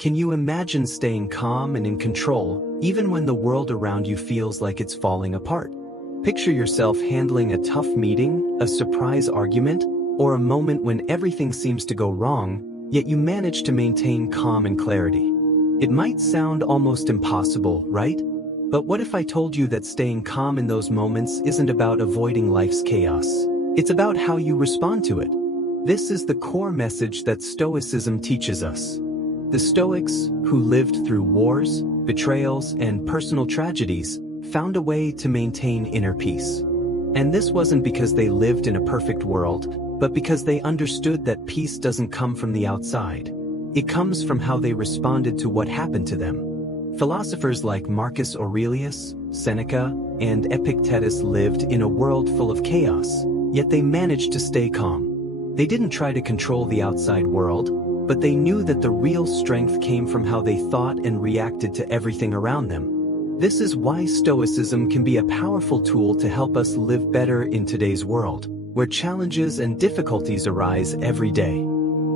Can you imagine staying calm and in control, even when the world around you feels like it's falling apart? Picture yourself handling a tough meeting, a surprise argument, or a moment when everything seems to go wrong, yet you manage to maintain calm and clarity. It might sound almost impossible, right? But what if I told you that staying calm in those moments isn't about avoiding life's chaos? It's about how you respond to it. This is the core message that Stoicism teaches us. The Stoics, who lived through wars, betrayals, and personal tragedies, found a way to maintain inner peace. And this wasn't because they lived in a perfect world, but because they understood that peace doesn't come from the outside. It comes from how they responded to what happened to them. Philosophers like Marcus Aurelius, Seneca, and Epictetus lived in a world full of chaos, yet they managed to stay calm. They didn't try to control the outside world, but they knew that the real strength came from how they thought and reacted to everything around them. This is why Stoicism can be a powerful tool to help us live better in today's world, where challenges and difficulties arise every day.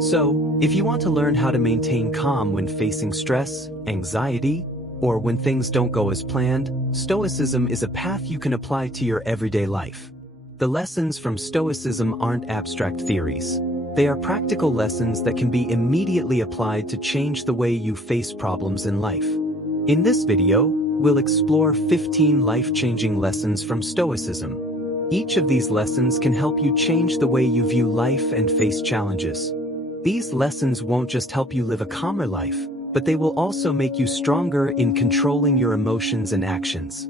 So, if you want to learn how to maintain calm when facing stress, anxiety, or when things don't go as planned, Stoicism is a path you can apply to your everyday life. The lessons from Stoicism aren't abstract theories. They are practical lessons that can be immediately applied to change the way you face problems in life. In this video, we'll explore 15 life-changing lessons from Stoicism. Each of these lessons can help you change the way you view life and face challenges. These lessons won't just help you live a calmer life, but they will also make you stronger in controlling your emotions and actions.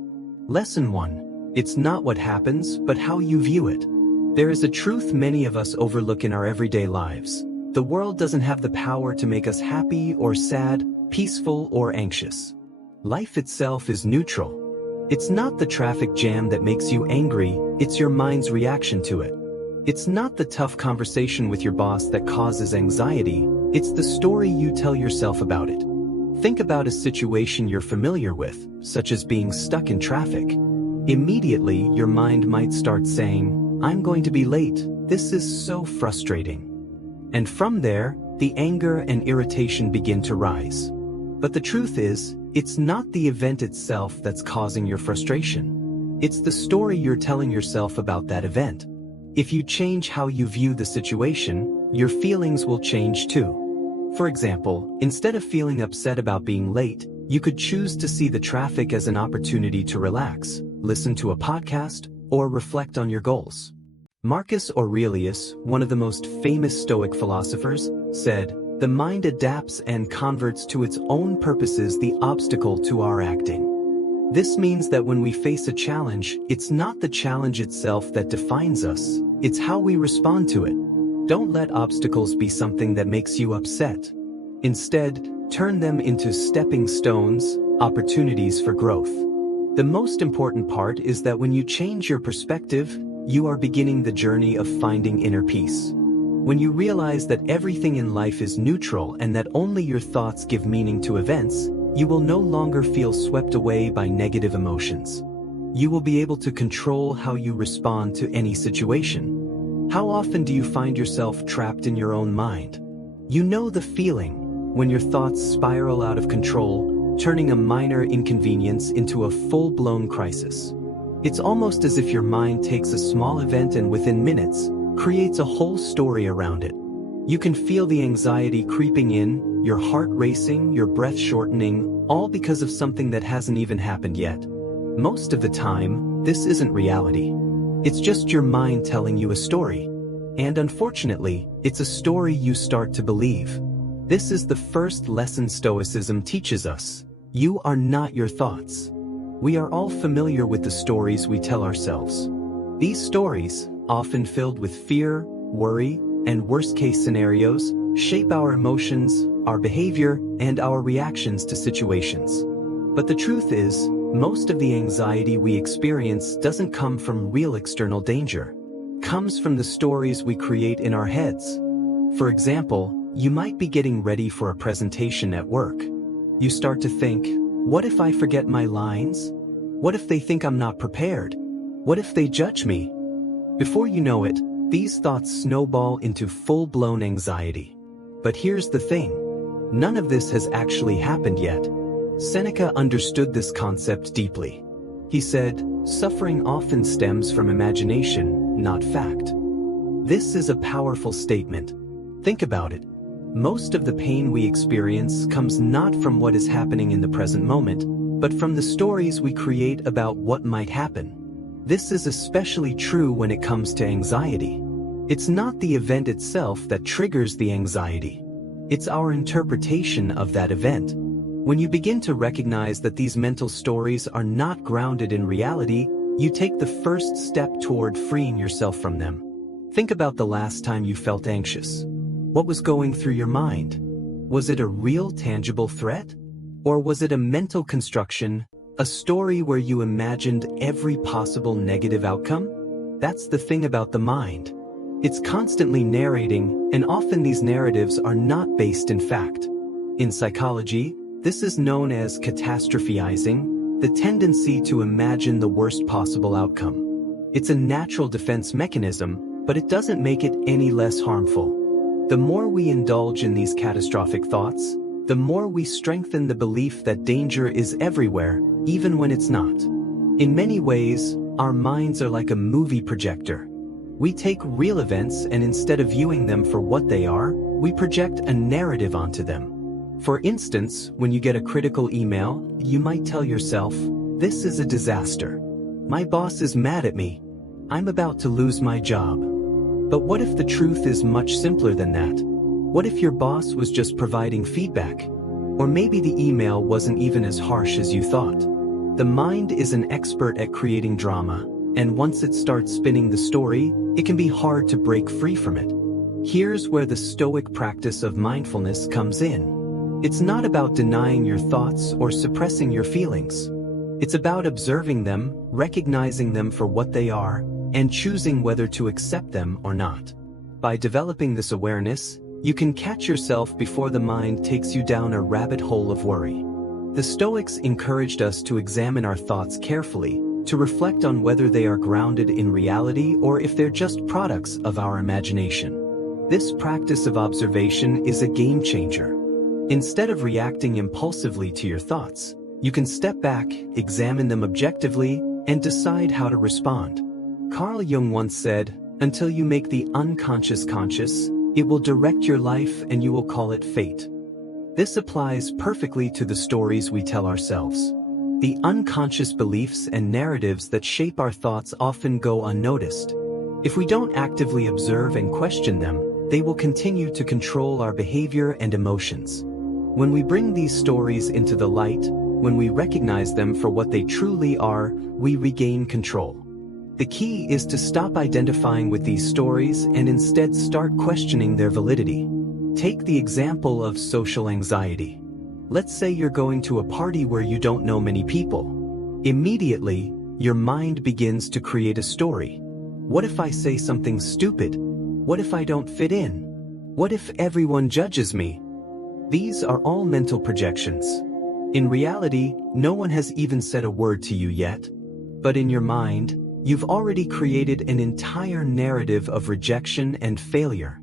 Lesson 1. It's not what happens, but how you view it. There is a truth many of us overlook in our everyday lives. The world doesn't have the power to make us happy or sad, peaceful or anxious. Life itself is neutral. It's not the traffic jam that makes you angry, it's your mind's reaction to it. It's not the tough conversation with your boss that causes anxiety, it's the story you tell yourself about it. Think about a situation you're familiar with, such as being stuck in traffic. Immediately, your mind might start saying, "I'm going to be late, this is so frustrating." And from there, the anger and irritation begin to rise. But the truth is, it's not the event itself that's causing your frustration. It's the story you're telling yourself about that event. If you change how you view the situation, your feelings will change too. For example, instead of feeling upset about being late, you could choose to see the traffic as an opportunity to relax, listen to a podcast, or reflect on your goals. Marcus Aurelius, one of the most famous Stoic philosophers, said, "The mind adapts and converts to its own purposes the obstacle to our acting." This means that when we face a challenge, it's not the challenge itself that defines us, it's how we respond to it. Don't let obstacles be something that makes you upset. Instead, turn them into stepping stones, opportunities for growth. The most important part is that when you change your perspective, you are beginning the journey of finding inner peace. When you realize that everything in life is neutral and that only your thoughts give meaning to events, you will no longer feel swept away by negative emotions. You will be able to control how you respond to any situation. How often do you find yourself trapped in your own mind? You know the feeling, when your thoughts spiral out of control, turning a minor inconvenience into a full-blown crisis. It's almost as if your mind takes a small event and within minutes, creates a whole story around it. You can feel the anxiety creeping in, your heart racing, your breath shortening, all because of something that hasn't even happened yet. Most of the time, this isn't reality. It's just your mind telling you a story. And unfortunately, it's a story you start to believe. This is the first lesson Stoicism teaches us. You are not your thoughts. We are all familiar with the stories we tell ourselves. These stories, often filled with fear, worry, and worst-case scenarios, shape our emotions, our behavior, and our reactions to situations. But the truth is, most of the anxiety we experience doesn't come from real external danger. It comes from the stories we create in our heads. For example, you might be getting ready for a presentation at work. You start to think, what if I forget my lines? What if they think I'm not prepared? What if they judge me? Before you know it, these thoughts snowball into full-blown anxiety. But here's the thing. None of this has actually happened yet. Seneca understood this concept deeply. He said, "Suffering often stems from imagination, not fact." This is a powerful statement. Think about it. Most of the pain we experience comes not from what is happening in the present moment, but from the stories we create about what might happen. This is especially true when it comes to anxiety. It's not the event itself that triggers the anxiety. It's our interpretation of that event. When you begin to recognize that these mental stories are not grounded in reality, you take the first step toward freeing yourself from them. Think about the last time you felt anxious. What was going through your mind? Was it a real, tangible threat? Or was it a mental construction, a story where you imagined every possible negative outcome? That's the thing about the mind. It's constantly narrating, and often these narratives are not based in fact. In psychology, this is known as catastrophizing, the tendency to imagine the worst possible outcome. It's a natural defense mechanism, but it doesn't make it any less harmful. The more we indulge in these catastrophic thoughts, the more we strengthen the belief that danger is everywhere, even when it's not. In many ways, our minds are like a movie projector. We take real events and instead of viewing them for what they are, we project a narrative onto them. For instance, when you get a critical email, you might tell yourself, "This is a disaster. My boss is mad at me. I'm about to lose my job." But what if the truth is much simpler than that? What if your boss was just providing feedback? Or maybe the email wasn't even as harsh as you thought. The mind is an expert at creating drama, and once it starts spinning the story, it can be hard to break free from it. Here's where the Stoic practice of mindfulness comes in. It's not about denying your thoughts or suppressing your feelings. It's about observing them, recognizing them for what they are, and choosing whether to accept them or not. By developing this awareness, you can catch yourself before the mind takes you down a rabbit hole of worry. The Stoics encouraged us to examine our thoughts carefully, to reflect on whether they are grounded in reality or if they're just products of our imagination. This practice of observation is a game changer. Instead of reacting impulsively to your thoughts, you can step back, examine them objectively, and decide how to respond. Carl Jung once said, "Until you make the unconscious conscious, it will direct your life and you will call it fate." This applies perfectly to the stories we tell ourselves. The unconscious beliefs and narratives that shape our thoughts often go unnoticed. If we don't actively observe and question them, they will continue to control our behavior and emotions. When we bring these stories into the light, when we recognize them for what they truly are, we regain control. The key is to stop identifying with these stories and instead start questioning their validity. Take the example of social anxiety. Let's say you're going to a party where you don't know many people. Immediately, your mind begins to create a story. What if I say something stupid? What if I don't fit in? What if everyone judges me? These are all mental projections. In reality, no one has even said a word to you yet. But in your mind, you've already created an entire narrative of rejection and failure.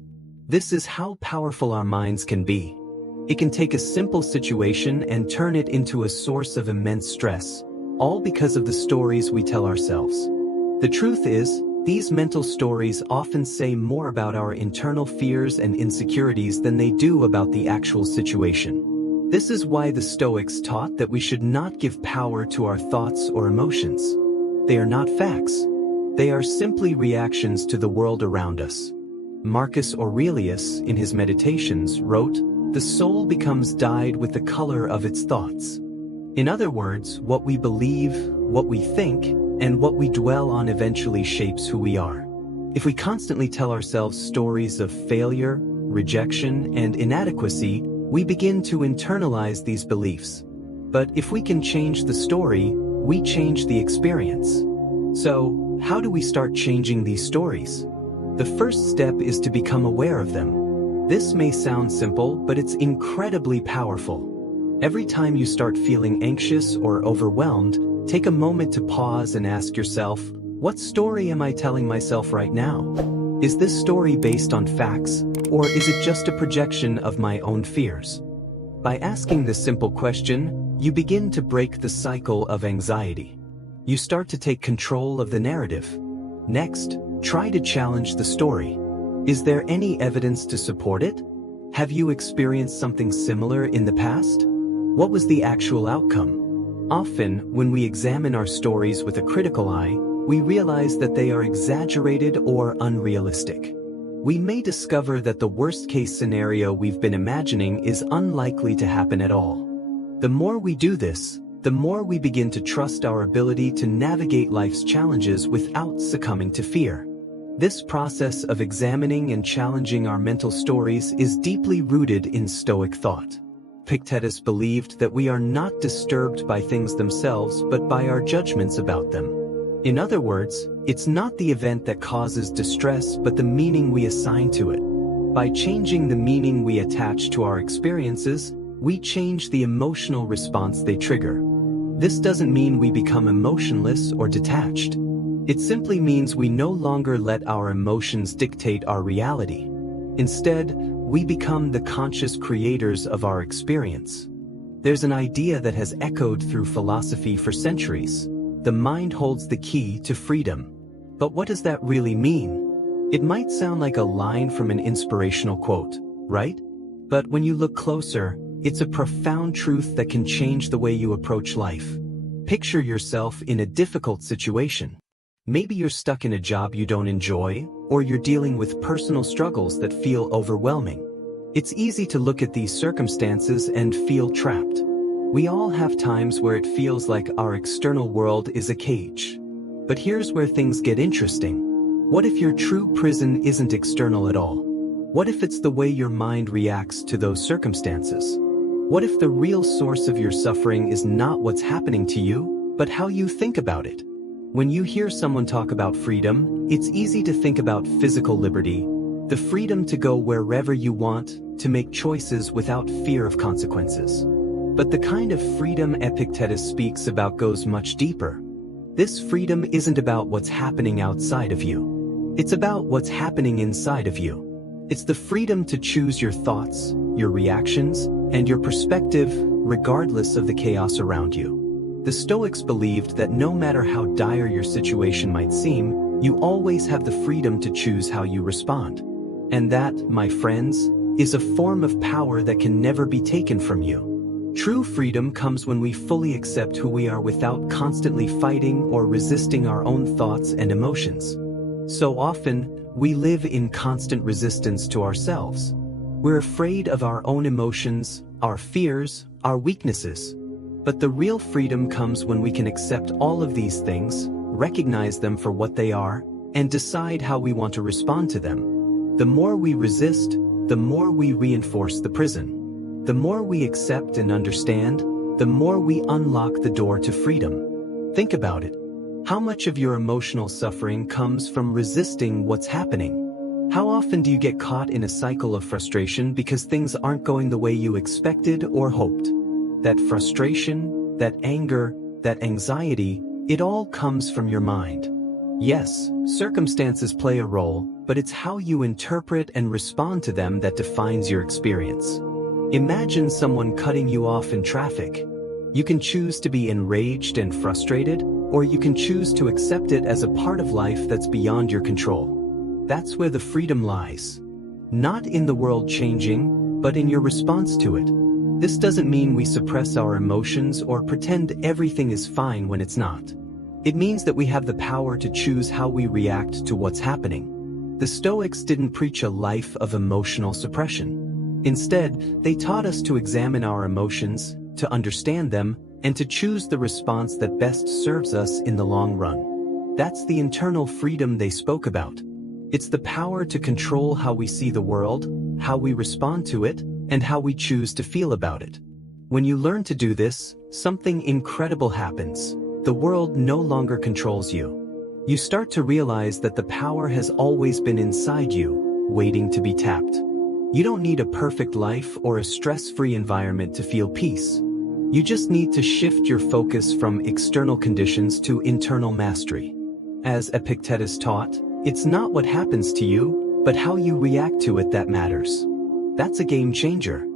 This is how powerful our minds can be. It can take a simple situation and turn it into a source of immense stress, all because of the stories we tell ourselves. The truth is, these mental stories often say more about our internal fears and insecurities than they do about the actual situation. This is why the Stoics taught that we should not give power to our thoughts or emotions. They are not facts. They are simply reactions to the world around us. Marcus Aurelius, in his Meditations, wrote, "The soul becomes dyed with the color of its thoughts." In other words, what we believe, what we think, and what we dwell on eventually shapes who we are. If we constantly tell ourselves stories of failure, rejection, and inadequacy, we begin to internalize these beliefs. But if we can change the story, we change the experience. So, how do we start changing these stories? The first step is to become aware of them. This may sound simple, but it's incredibly powerful. Every time you start feeling anxious or overwhelmed, take a moment to pause and ask yourself, what story am I telling myself right now? Is this story based on facts, or is it just a projection of my own fears? By asking this simple question, you begin to break the cycle of anxiety. You start to take control of the narrative. Next, try to challenge the story. Is there any evidence to support it? Have you experienced something similar in the past? What was the actual outcome? Often, when we examine our stories with a critical eye, we realize that they are exaggerated or unrealistic. We may discover that the worst-case scenario we've been imagining is unlikely to happen at all. The more we do this, the more we begin to trust our ability to navigate life's challenges without succumbing to fear. This process of examining and challenging our mental stories is deeply rooted in Stoic thought. Epictetus believed that we are not disturbed by things themselves but by our judgments about them. In other words, it's not the event that causes distress but the meaning we assign to it. By changing the meaning we attach to our experiences, we change the emotional response they trigger. This doesn't mean we become emotionless or detached. It simply means we no longer let our emotions dictate our reality. Instead, we become the conscious creators of our experience. There's an idea that has echoed through philosophy for centuries. The mind holds the key to freedom. But what does that really mean? It might sound like a line from an inspirational quote, right? But when you look closer, it's a profound truth that can change the way you approach life. Picture yourself in a difficult situation. Maybe you're stuck in a job you don't enjoy, or you're dealing with personal struggles that feel overwhelming. It's easy to look at these circumstances and feel trapped. We all have times where it feels like our external world is a cage. But here's where things get interesting. What if your true prison isn't external at all? What if it's the way your mind reacts to those circumstances? What if the real source of your suffering is not what's happening to you, but how you think about it? When you hear someone talk about freedom, it's easy to think about physical liberty, the freedom to go wherever you want, to make choices without fear of consequences. But the kind of freedom Epictetus speaks about goes much deeper. This freedom isn't about what's happening outside of you. It's about what's happening inside of you. It's the freedom to choose your thoughts, your reactions, and your perspective, regardless of the chaos around you. The Stoics believed that no matter how dire your situation might seem, you always have the freedom to choose how you respond. And that, my friends, is a form of power that can never be taken from you. True freedom comes when we fully accept who we are without constantly fighting or resisting our own thoughts and emotions. So often, we live in constant resistance to ourselves. We're afraid of our own emotions, our fears, our weaknesses. But the real freedom comes when we can accept all of these things, recognize them for what they are, and decide how we want to respond to them. The more we resist, the more we reinforce the prison. The more we accept and understand, the more we unlock the door to freedom. Think about it. How much of your emotional suffering comes from resisting what's happening? How often do you get caught in a cycle of frustration because things aren't going the way you expected or hoped? That frustration, that anger, that anxiety, it all comes from your mind. Yes, circumstances play a role, but it's how you interpret and respond to them that defines your experience. Imagine someone cutting you off in traffic. You can choose to be enraged and frustrated, or you can choose to accept it as a part of life that's beyond your control. That's where the freedom lies. Not in the world changing, but in your response to it. This doesn't mean we suppress our emotions or pretend everything is fine when it's not. It means that we have the power to choose how we react to what's happening. The Stoics didn't preach a life of emotional suppression. Instead, they taught us to examine our emotions, to understand them, and to choose the response that best serves us in the long run. That's the internal freedom they spoke about. It's the power to control how we see the world, how we respond to it, and how we choose to feel about it. When you learn to do this, something incredible happens. The world no longer controls you. You start to realize that the power has always been inside you, waiting to be tapped. You don't need a perfect life or a stress-free environment to feel peace. You just need to shift your focus from external conditions to internal mastery. As Epictetus taught, it's not what happens to you, but how you react to it that matters. That's a game changer.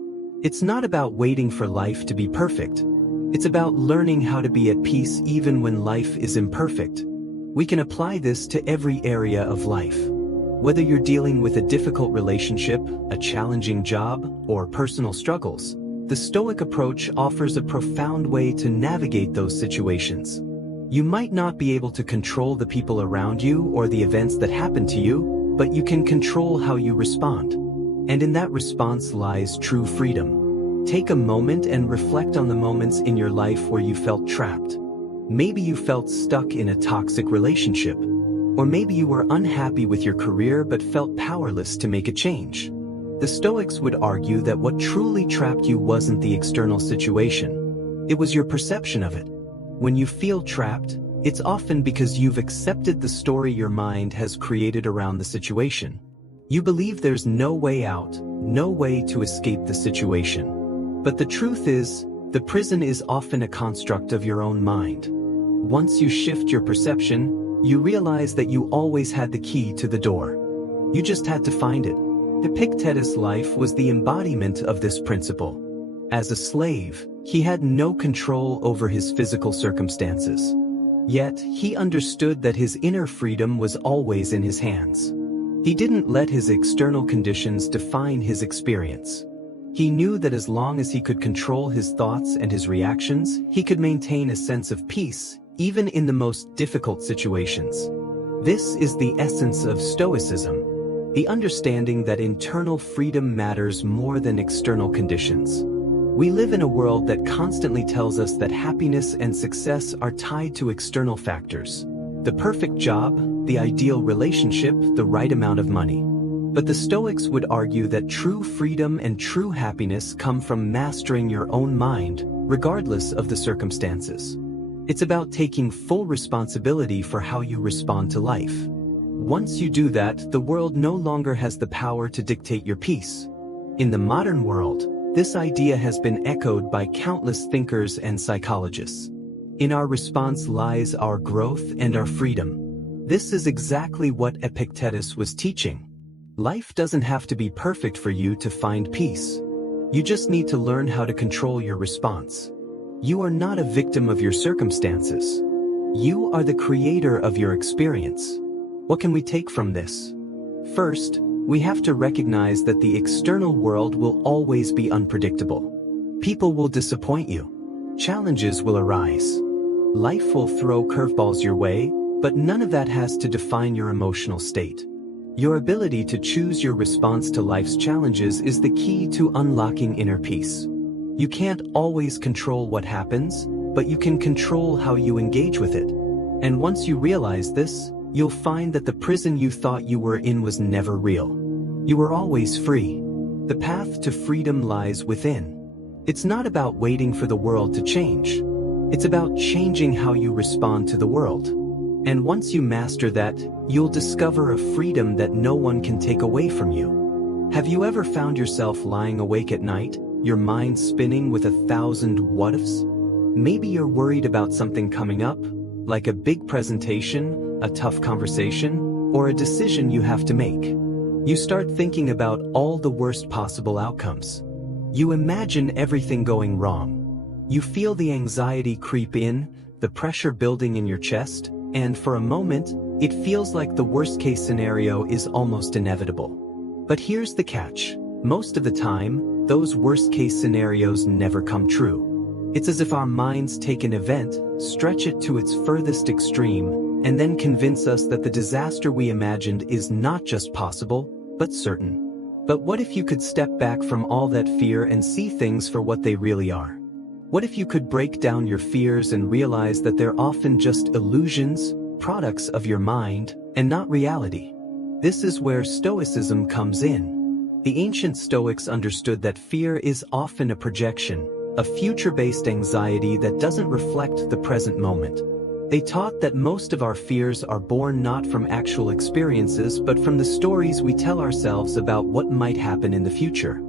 It's not about waiting for life to be perfect. It's about learning how to be at peace even when life is imperfect. We can apply this to every area of life. Whether you're dealing with a difficult relationship, a challenging job, or personal struggles, the Stoic approach offers a profound way to navigate those situations. You might not be able to control the people around you or the events that happen to you, but you can control how you respond. And in that response lies true freedom. Take a moment and reflect on the moments in your life where you felt trapped. Maybe you felt stuck in a toxic relationship. Or maybe you were unhappy with your career but felt powerless to make a change. The Stoics would argue that what truly trapped you wasn't the external situation. It was your perception of it. When you feel trapped, it's often because you've accepted the story your mind has created around the situation. You believe there's no way out, no way to escape the situation. But the truth is, the prison is often a construct of your own mind. Once you shift your perception, you realize that you always had the key to the door. You just had to find it. Epictetus' life was the embodiment of this principle. As a slave, he had no control over his physical circumstances. Yet, he understood that his inner freedom was always in his hands. He didn't let his external conditions define his experience. He knew that as long as he could control his thoughts and his reactions, he could maintain a sense of peace, even in the most difficult situations. This is the essence of Stoicism, the understanding that internal freedom matters more than external conditions. We live in a world that constantly tells us that happiness and success are tied to external factors. The perfect job, the ideal relationship, the right amount of money. But the Stoics would argue that true freedom and true happiness come from mastering your own mind, regardless of the circumstances. It's about taking full responsibility for how you respond to life. Once you do that, the world no longer has the power to dictate your peace. In the modern world, this idea has been echoed by countless thinkers and psychologists. In our response lies our growth and our freedom. This is exactly what Epictetus was teaching. Life doesn't have to be perfect for you to find peace. You just need to learn how to control your response. You are not a victim of your circumstances. You are the creator of your experience. What can we take from this? First, we have to recognize that the external world will always be unpredictable. People will disappoint you. Challenges will arise. Life will throw curveballs your way, but none of that has to define your emotional state. Your ability to choose your response to life's challenges is the key to unlocking inner peace. You can't always control what happens, but you can control how you engage with it. And once you realize this, you'll find that the prison you thought you were in was never real. You were always free. The path to freedom lies within. It's not about waiting for the world to change. It's about changing how you respond to the world. And once you master that, you'll discover a freedom that no one can take away from you. Have you ever found yourself lying awake at night, your mind spinning with 1,000 what-ifs? Maybe you're worried about something coming up, like a big presentation, a tough conversation, or a decision you have to make. You start thinking about all the worst possible outcomes. You imagine everything going wrong. You feel the anxiety creep in, the pressure building in your chest, and for a moment, it feels like the worst-case scenario is almost inevitable. But here's the catch. Most of the time, those worst-case scenarios never come true. It's as if our minds take an event, stretch it to its furthest extreme, and then convince us that the disaster we imagined is not just possible, but certain. But what if you could step back from all that fear and see things for what they really are? What if you could break down your fears and realize that they're often just illusions, products of your mind, and not reality? This is where Stoicism comes in. The ancient Stoics understood that fear is often a projection, a future-based anxiety that doesn't reflect the present moment. They taught that most of our fears are born not from actual experiences but from the stories we tell ourselves about what might happen in the future.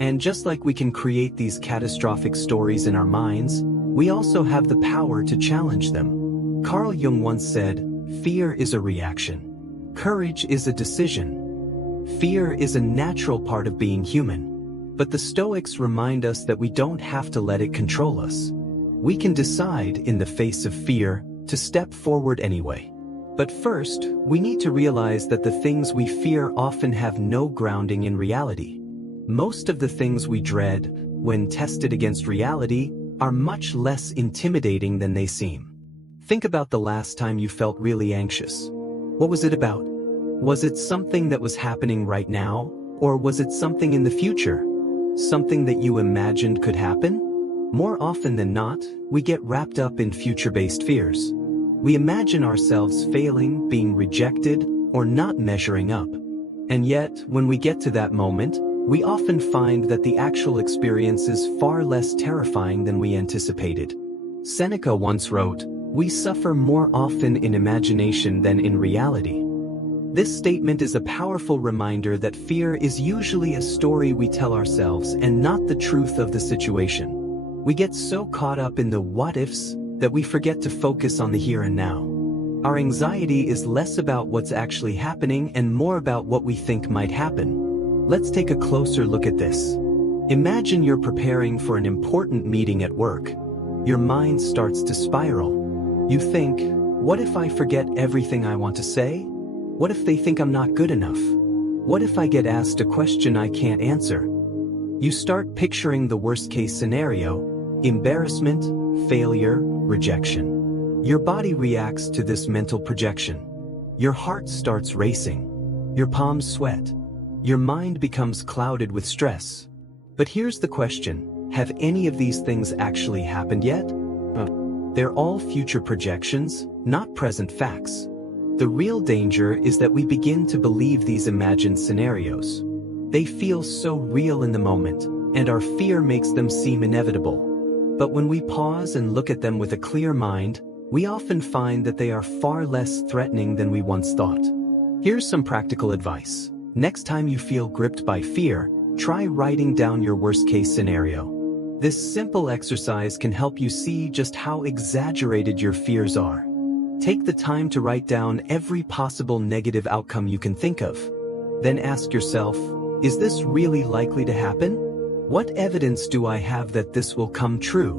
And just like we can create these catastrophic stories in our minds, we also have the power to challenge them. Carl Jung once said, "Fear is a reaction. Courage is a decision. Fear is a natural part of being human. But the Stoics remind us that we don't have to let it control us. We can decide, in the face of fear, to step forward anyway. But first, we need to realize that the things we fear often have no grounding in reality. Most of the things we dread, when tested against reality, are much less intimidating than they seem. Think about the last time you felt really anxious. What was it about? Was it something that was happening right now, or was it something in the future? Something that you imagined could happen? More often than not, we get wrapped up in future-based fears. We imagine ourselves failing, being rejected, or not measuring up. And yet, when we get to that moment, we often find that the actual experience is far less terrifying than we anticipated. Seneca once wrote, "We suffer more often in imagination than in reality." This statement is a powerful reminder that fear is usually a story we tell ourselves and not the truth of the situation. We get so caught up in the what-ifs that we forget to focus on the here and now. Our anxiety is less about what's actually happening and more about what we think might happen. Let's take a closer look at this. Imagine you're preparing for an important meeting at work. Your mind starts to spiral. You think, what if I forget everything I want to say? What if they think I'm not good enough? What if I get asked a question I can't answer? You start picturing the worst-case scenario: embarrassment, failure, rejection. Your body reacts to this mental projection. Your heart starts racing. Your palms sweat. Your mind becomes clouded with stress. But here's the question: have any of these things actually happened yet? They're all future projections, not present facts. The real danger is that we begin to believe these imagined scenarios. They feel so real in the moment, and our fear makes them seem inevitable. But when we pause and look at them with a clear mind, we often find that they are far less threatening than we once thought. Here's some practical advice. Next time you feel gripped by fear, try writing down your worst-case scenario. This simple exercise can help you see just how exaggerated your fears are. Take the time to write down every possible negative outcome you can think of. Then ask yourself, is this really likely to happen? What evidence do I have that this will come true?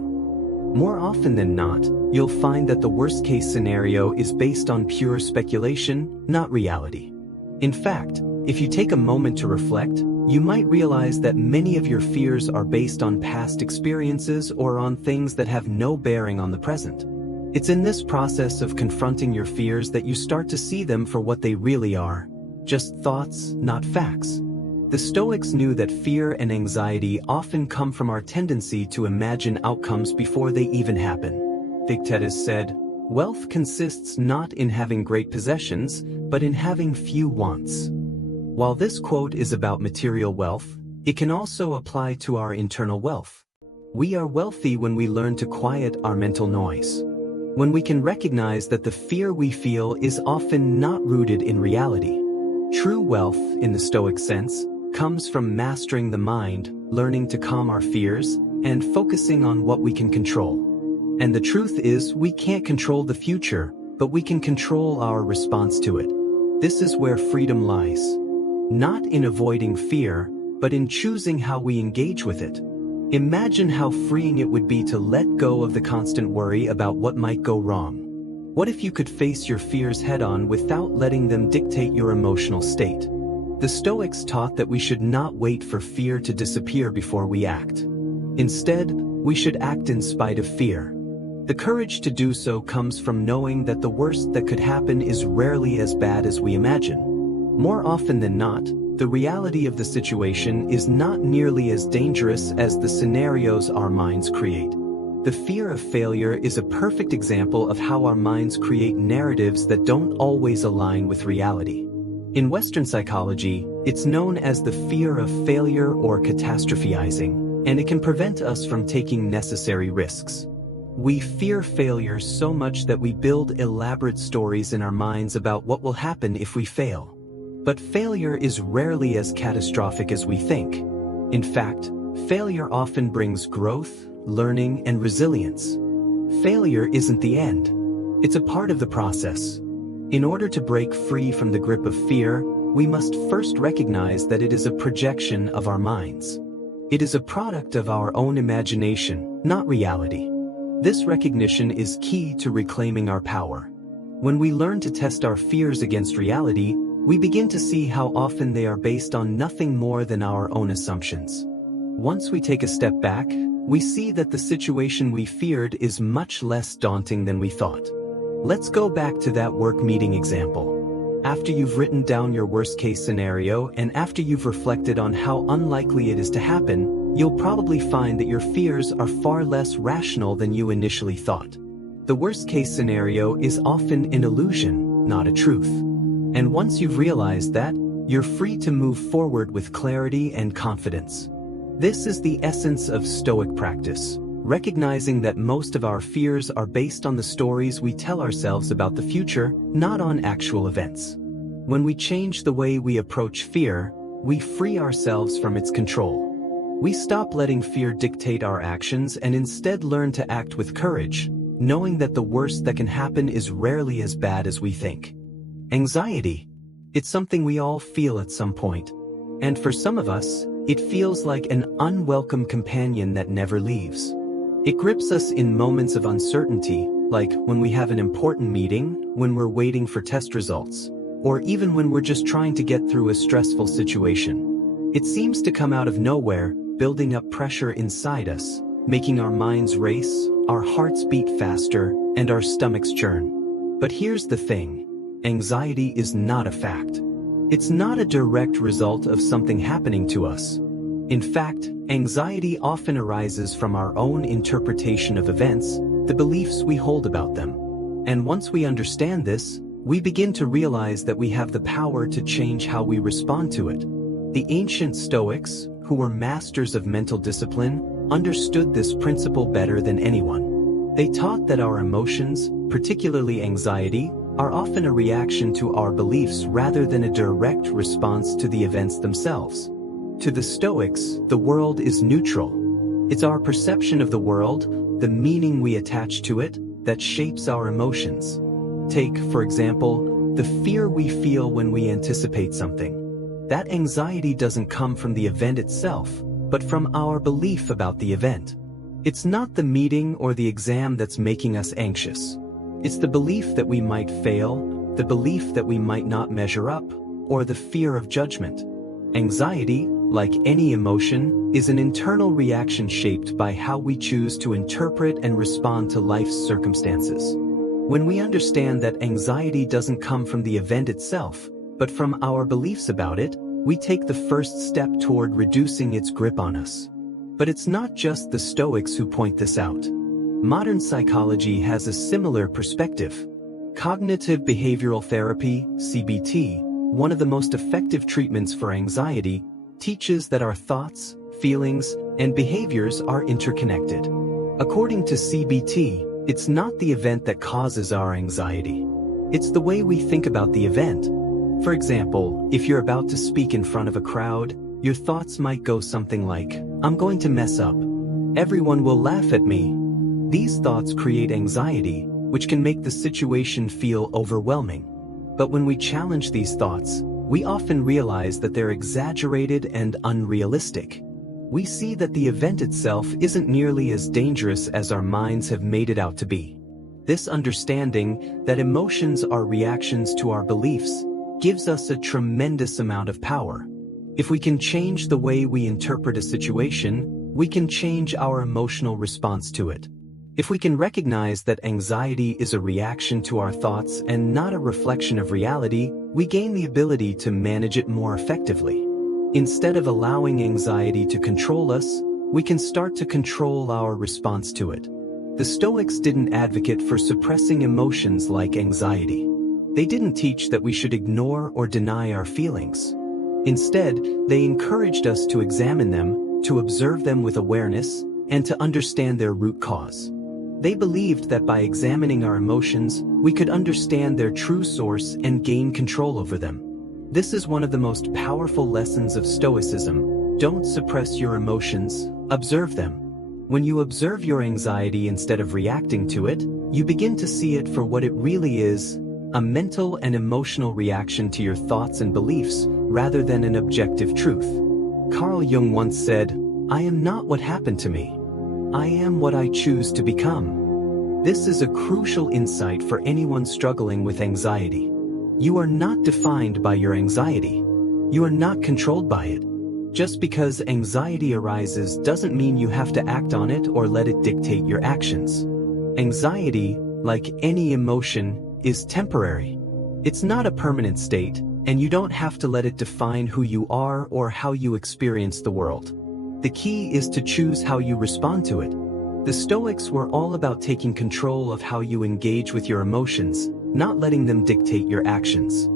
More often than not, you'll find that the worst-case scenario is based on pure speculation, not reality. In fact, if you take a moment to reflect, you might realize that many of your fears are based on past experiences or on things that have no bearing on the present. It's in this process of confronting your fears that you start to see them for what they really are: just thoughts, not facts. The Stoics knew that fear and anxiety often come from our tendency to imagine outcomes before they even happen. Epictetus said, "Wealth consists not in having great possessions, but in having few wants." While this quote is about material wealth, it can also apply to our internal wealth. We are wealthy when we learn to quiet our mental noise. When we can recognize that the fear we feel is often not rooted in reality. True wealth, in the Stoic sense, comes from mastering the mind, learning to calm our fears, and focusing on what we can control. And the truth is, we can't control the future, but we can control our response to it. This is where freedom lies. Not in avoiding fear, but in choosing how we engage with it. Imagine how freeing it would be to let go of the constant worry about what might go wrong. What if you could face your fears head-on without letting them dictate your emotional state? The Stoics taught that we should not wait for fear to disappear before we act. Instead, we should act in spite of fear. The courage to do so comes from knowing that the worst that could happen is rarely as bad as we imagine. More often than not, the reality of the situation is not nearly as dangerous as the scenarios our minds create. The fear of failure is a perfect example of how our minds create narratives that don't always align with reality. In Western psychology, it's known as the fear of failure or catastrophizing, and it can prevent us from taking necessary risks. We fear failure so much that we build elaborate stories in our minds about what will happen if we fail. But failure is rarely as catastrophic as we think. In fact, failure often brings growth, learning, and resilience. Failure isn't the end. It's a part of the process. In order to break free from the grip of fear, we must first recognize that it is a projection of our minds. It is a product of our own imagination, not reality. This recognition is key to reclaiming our power. When we learn to test our fears against reality, we begin to see how often they are based on nothing more than our own assumptions. Once we take a step back, we see that the situation we feared is much less daunting than we thought. Let's go back to that work meeting example. After you've written down your worst-case scenario and after you've reflected on how unlikely it is to happen, you'll probably find that your fears are far less rational than you initially thought. The worst-case scenario is often an illusion, not a truth. And once you've realized that, you're free to move forward with clarity and confidence. This is the essence of Stoic practice, recognizing that most of our fears are based on the stories we tell ourselves about the future, not on actual events. When we change the way we approach fear, we free ourselves from its control. We stop letting fear dictate our actions and instead learn to act with courage, knowing that the worst that can happen is rarely as bad as we think. Anxiety. It's something we all feel at some point. And for some of us, it feels like an unwelcome companion that never leaves. It grips us in moments of uncertainty, like when we have an important meeting, when we're waiting for test results, or even when we're just trying to get through a stressful situation. It seems to come out of nowhere, building up pressure inside us, making our minds race, our hearts beat faster, and our stomachs churn. But here's the thing. Anxiety is not a fact. It's not a direct result of something happening to us. In fact, anxiety often arises from our own interpretation of events, the beliefs we hold about them. And once we understand this, we begin to realize that we have the power to change how we respond to it. The ancient Stoics, who were masters of mental discipline, understood this principle better than anyone. They taught that our emotions, particularly anxiety, are often a reaction to our beliefs rather than a direct response to the events themselves. To the Stoics, the world is neutral. It's our perception of the world, the meaning we attach to it, that shapes our emotions. Take, for example, the fear we feel when we anticipate something. That anxiety doesn't come from the event itself, but from our belief about the event. It's not the meeting or the exam that's making us anxious. It's the belief that we might fail, the belief that we might not measure up, or the fear of judgment. Anxiety, like any emotion, is an internal reaction shaped by how we choose to interpret and respond to life's circumstances. When we understand that anxiety doesn't come from the event itself, but from our beliefs about it, we take the first step toward reducing its grip on us. But it's not just the Stoics who point this out. Modern psychology has a similar perspective. Cognitive behavioral therapy, CBT, one of the most effective treatments for anxiety, teaches that our thoughts, feelings, and behaviors are interconnected. According to CBT, it's not the event that causes our anxiety. It's the way we think about the event. For example, if you're about to speak in front of a crowd, your thoughts might go something like, "I'm going to mess up. Everyone will laugh at me." These thoughts create anxiety, which can make the situation feel overwhelming. But when we challenge these thoughts, we often realize that they're exaggerated and unrealistic. We see that the event itself isn't nearly as dangerous as our minds have made it out to be. This understanding, that emotions are reactions to our beliefs, gives us a tremendous amount of power. If we can change the way we interpret a situation, we can change our emotional response to it. If we can recognize that anxiety is a reaction to our thoughts and not a reflection of reality, we gain the ability to manage it more effectively. Instead of allowing anxiety to control us, we can start to control our response to it. The Stoics didn't advocate for suppressing emotions like anxiety. They didn't teach that we should ignore or deny our feelings. Instead, they encouraged us to examine them, to observe them with awareness, and to understand their root cause. They believed that by examining our emotions, we could understand their true source and gain control over them. This is one of the most powerful lessons of Stoicism. Don't suppress your emotions, observe them. When you observe your anxiety instead of reacting to it, you begin to see it for what it really is, a mental and emotional reaction to your thoughts and beliefs, rather than an objective truth. Carl Jung once said, I am not what happened to me. I am what I choose to become. This is a crucial insight for anyone struggling with anxiety. You are not defined by your anxiety. You are not controlled by it. Just because anxiety arises doesn't mean you have to act on it or let it dictate your actions. Anxiety, like any emotion, is temporary. It's not a permanent state, and you don't have to let it define who you are or how you experience the world. The key is to choose how you respond to it. The Stoics were all about taking control of how you engage with your emotions, not letting them dictate your actions.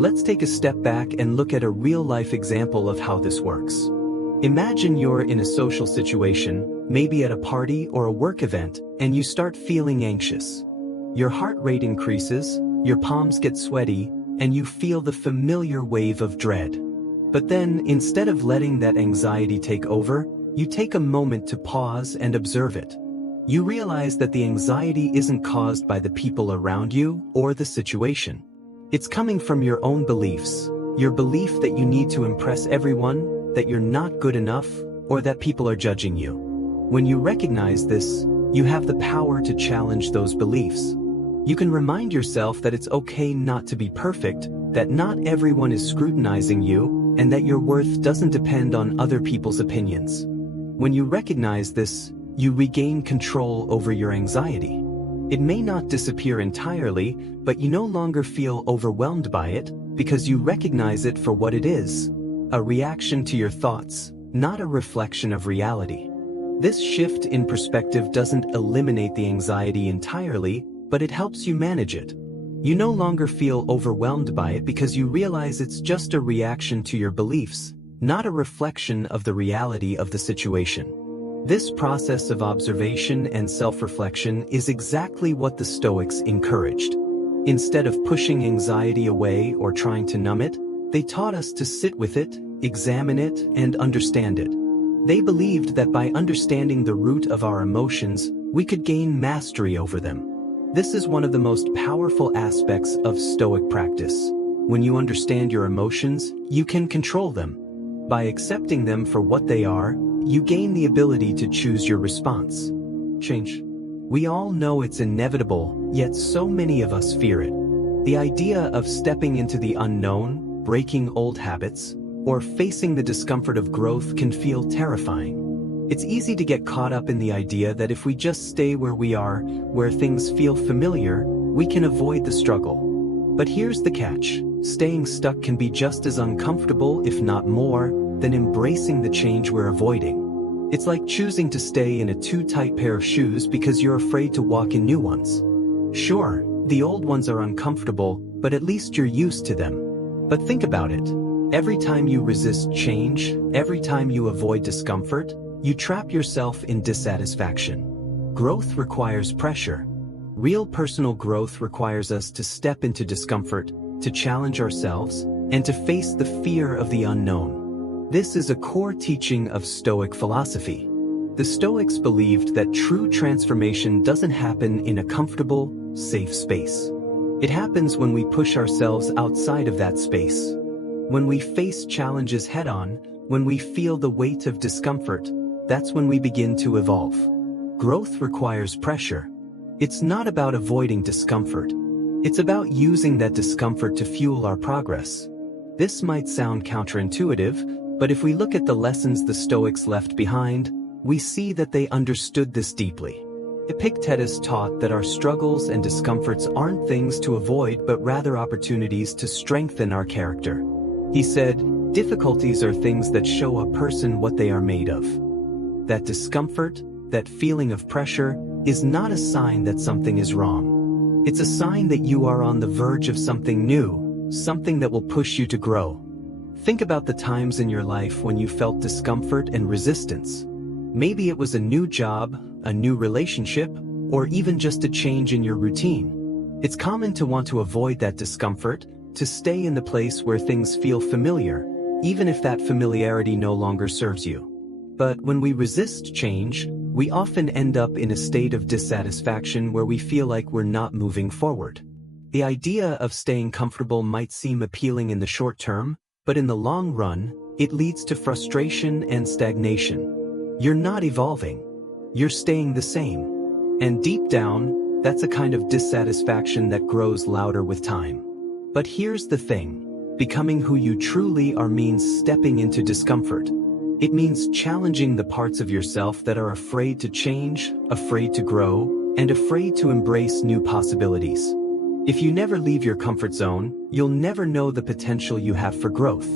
Let's take a step back and look at a real-life example of how this works. Imagine you're in a social situation, maybe at a party or a work event, and you start feeling anxious. Your heart rate increases, your palms get sweaty, and you feel the familiar wave of dread. But then, instead of letting that anxiety take over, you take a moment to pause and observe it. You realize that the anxiety isn't caused by the people around you or the situation. It's coming from your own beliefs, your belief that you need to impress everyone, that you're not good enough, or that people are judging you. When you recognize this, you have the power to challenge those beliefs. You can remind yourself that it's okay not to be perfect, that not everyone is scrutinizing you, and that your worth doesn't depend on other people's opinions. When you recognize this, you regain control over your anxiety. It may not disappear entirely, but you no longer feel overwhelmed by it because you recognize it for what it is, a reaction to your thoughts, not a reflection of reality. This shift in perspective doesn't eliminate the anxiety entirely, but it helps you manage it. You no longer feel overwhelmed by it because you realize it's just a reaction to your beliefs, not a reflection of the reality of the situation. This process of observation and self-reflection is exactly what the Stoics encouraged. Instead of pushing anxiety away or trying to numb it, they taught us to sit with it, examine it, and understand it. They believed that by understanding the root of our emotions, we could gain mastery over them. This is one of the most powerful aspects of Stoic practice. When you understand your emotions, you can control them. By accepting them for what they are, you gain the ability to choose your response. Change. We all know it's inevitable, yet so many of us fear it. The idea of stepping into the unknown, breaking old habits, or facing the discomfort of growth can feel terrifying. It's easy to get caught up in the idea that if we just stay where we are, where things feel familiar, we can avoid the struggle. But here's the catch. Staying stuck can be just as uncomfortable, if not more, than embracing the change we're avoiding. It's like choosing to stay in a too tight pair of shoes because you're afraid to walk in new ones. Sure, the old ones are uncomfortable, but at least you're used to them. But think about it. Every time you resist change, every time you avoid discomfort, you trap yourself in dissatisfaction. Growth requires pressure. Real personal growth requires us to step into discomfort, to challenge ourselves, and to face the fear of the unknown. This is a core teaching of Stoic philosophy. The Stoics believed that true transformation doesn't happen in a comfortable, safe space. It happens when we push ourselves outside of that space. When we face challenges head-on, when we feel the weight of discomfort, that's when we begin to evolve. Growth requires pressure. It's not about avoiding discomfort. It's about using that discomfort to fuel our progress. This might sound counterintuitive, but if we look at the lessons the Stoics left behind, we see that they understood this deeply. Epictetus taught that our struggles and discomforts aren't things to avoid but rather opportunities to strengthen our character. He said, difficulties are things that show a person what they are made of. That discomfort, that feeling of pressure, is not a sign that something is wrong. It's a sign that you are on the verge of something new, something that will push you to grow. Think about the times in your life when you felt discomfort and resistance. Maybe it was a new job, a new relationship, or even just a change in your routine. It's common to want to avoid that discomfort, to stay in the place where things feel familiar, even if that familiarity no longer serves you. But when we resist change, we often end up in a state of dissatisfaction where we feel like we're not moving forward. The idea of staying comfortable might seem appealing in the short term, but in the long run, it leads to frustration and stagnation. You're not evolving. You're staying the same. And deep down, that's a kind of dissatisfaction that grows louder with time. But here's the thing. Becoming who you truly are means stepping into discomfort. It means challenging the parts of yourself that are afraid to change, afraid to grow, and afraid to embrace new possibilities. If you never leave your comfort zone, you'll never know the potential you have for growth.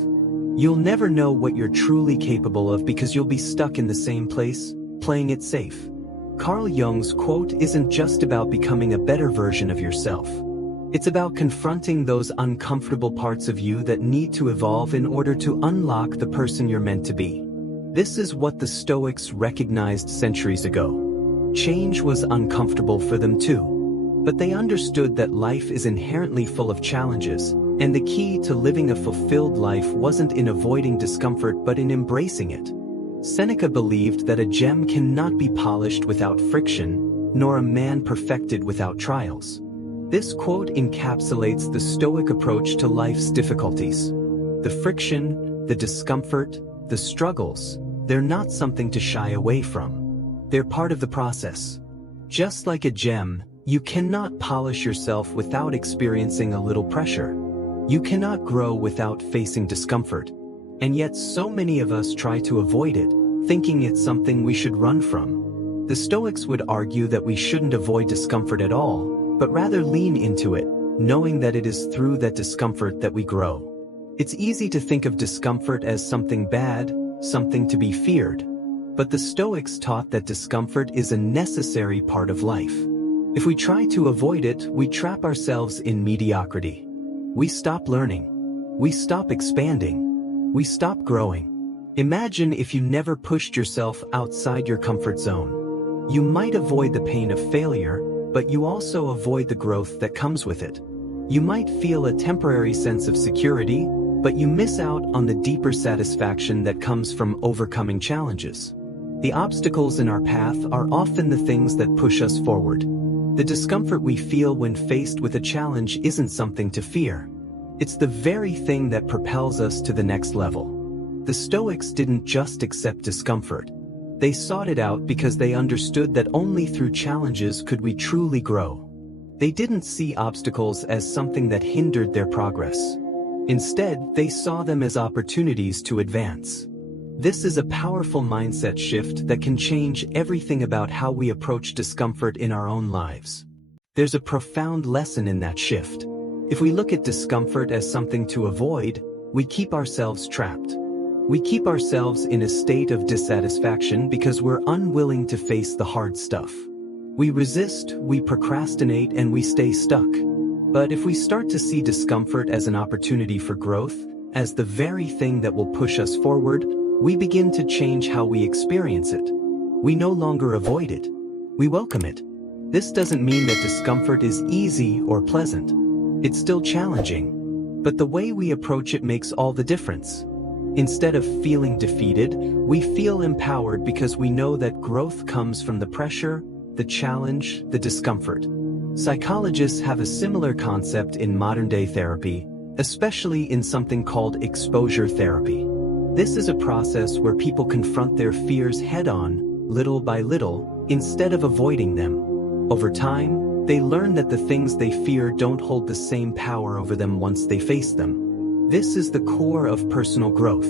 You'll never know what you're truly capable of because you'll be stuck in the same place, playing it safe. Carl Jung's quote isn't just about becoming a better version of yourself. It's about confronting those uncomfortable parts of you that need to evolve in order to unlock the person you're meant to be. This is what the Stoics recognized centuries ago. Change was uncomfortable for them too. But they understood that life is inherently full of challenges, and the key to living a fulfilled life wasn't in avoiding discomfort but in embracing it. Seneca believed that a gem cannot be polished without friction, nor a man perfected without trials. This quote encapsulates the Stoic approach to life's difficulties. The friction, the discomfort, the struggles, they're not something to shy away from. They're part of the process. Just like a gem, you cannot polish yourself without experiencing a little pressure. You cannot grow without facing discomfort. And yet so many of us try to avoid it, thinking it's something we should run from. The Stoics would argue that we shouldn't avoid discomfort at all, but rather lean into it, knowing that it is through that discomfort that we grow. It's easy to think of discomfort as something bad, something to be feared. But the Stoics taught that discomfort is a necessary part of life. If we try to avoid it, we trap ourselves in mediocrity. We stop learning. We stop expanding. We stop growing. Imagine if you never pushed yourself outside your comfort zone. You might avoid the pain of failure, but you also avoid the growth that comes with it. You might feel a temporary sense of security, but you miss out on the deeper satisfaction that comes from overcoming challenges. The obstacles in our path are often the things that push us forward. The discomfort we feel when faced with a challenge isn't something to fear. It's the very thing that propels us to the next level. The Stoics didn't just accept discomfort. They sought it out because they understood that only through challenges could we truly grow. They didn't see obstacles as something that hindered their progress. Instead, they saw them as opportunities to advance. This is a powerful mindset shift that can change everything about how we approach discomfort in our own lives. There's a profound lesson in that shift. If we look at discomfort as something to avoid, we keep ourselves trapped. We keep ourselves in a state of dissatisfaction because we're unwilling to face the hard stuff. We resist, we procrastinate, and we stay stuck. But if we start to see discomfort as an opportunity for growth, as the very thing that will push us forward, we begin to change how we experience it. We no longer avoid it. We welcome it. This doesn't mean that discomfort is easy or pleasant. It's still challenging. But the way we approach it makes all the difference. Instead of feeling defeated, we feel empowered because we know that growth comes from the pressure, the challenge, the discomfort. Psychologists have a similar concept in modern-day therapy, especially in something called exposure therapy. This is a process where people confront their fears head-on, little by little, instead of avoiding them. Over time, they learn that the things they fear don't hold the same power over them once they face them. This is the core of personal growth.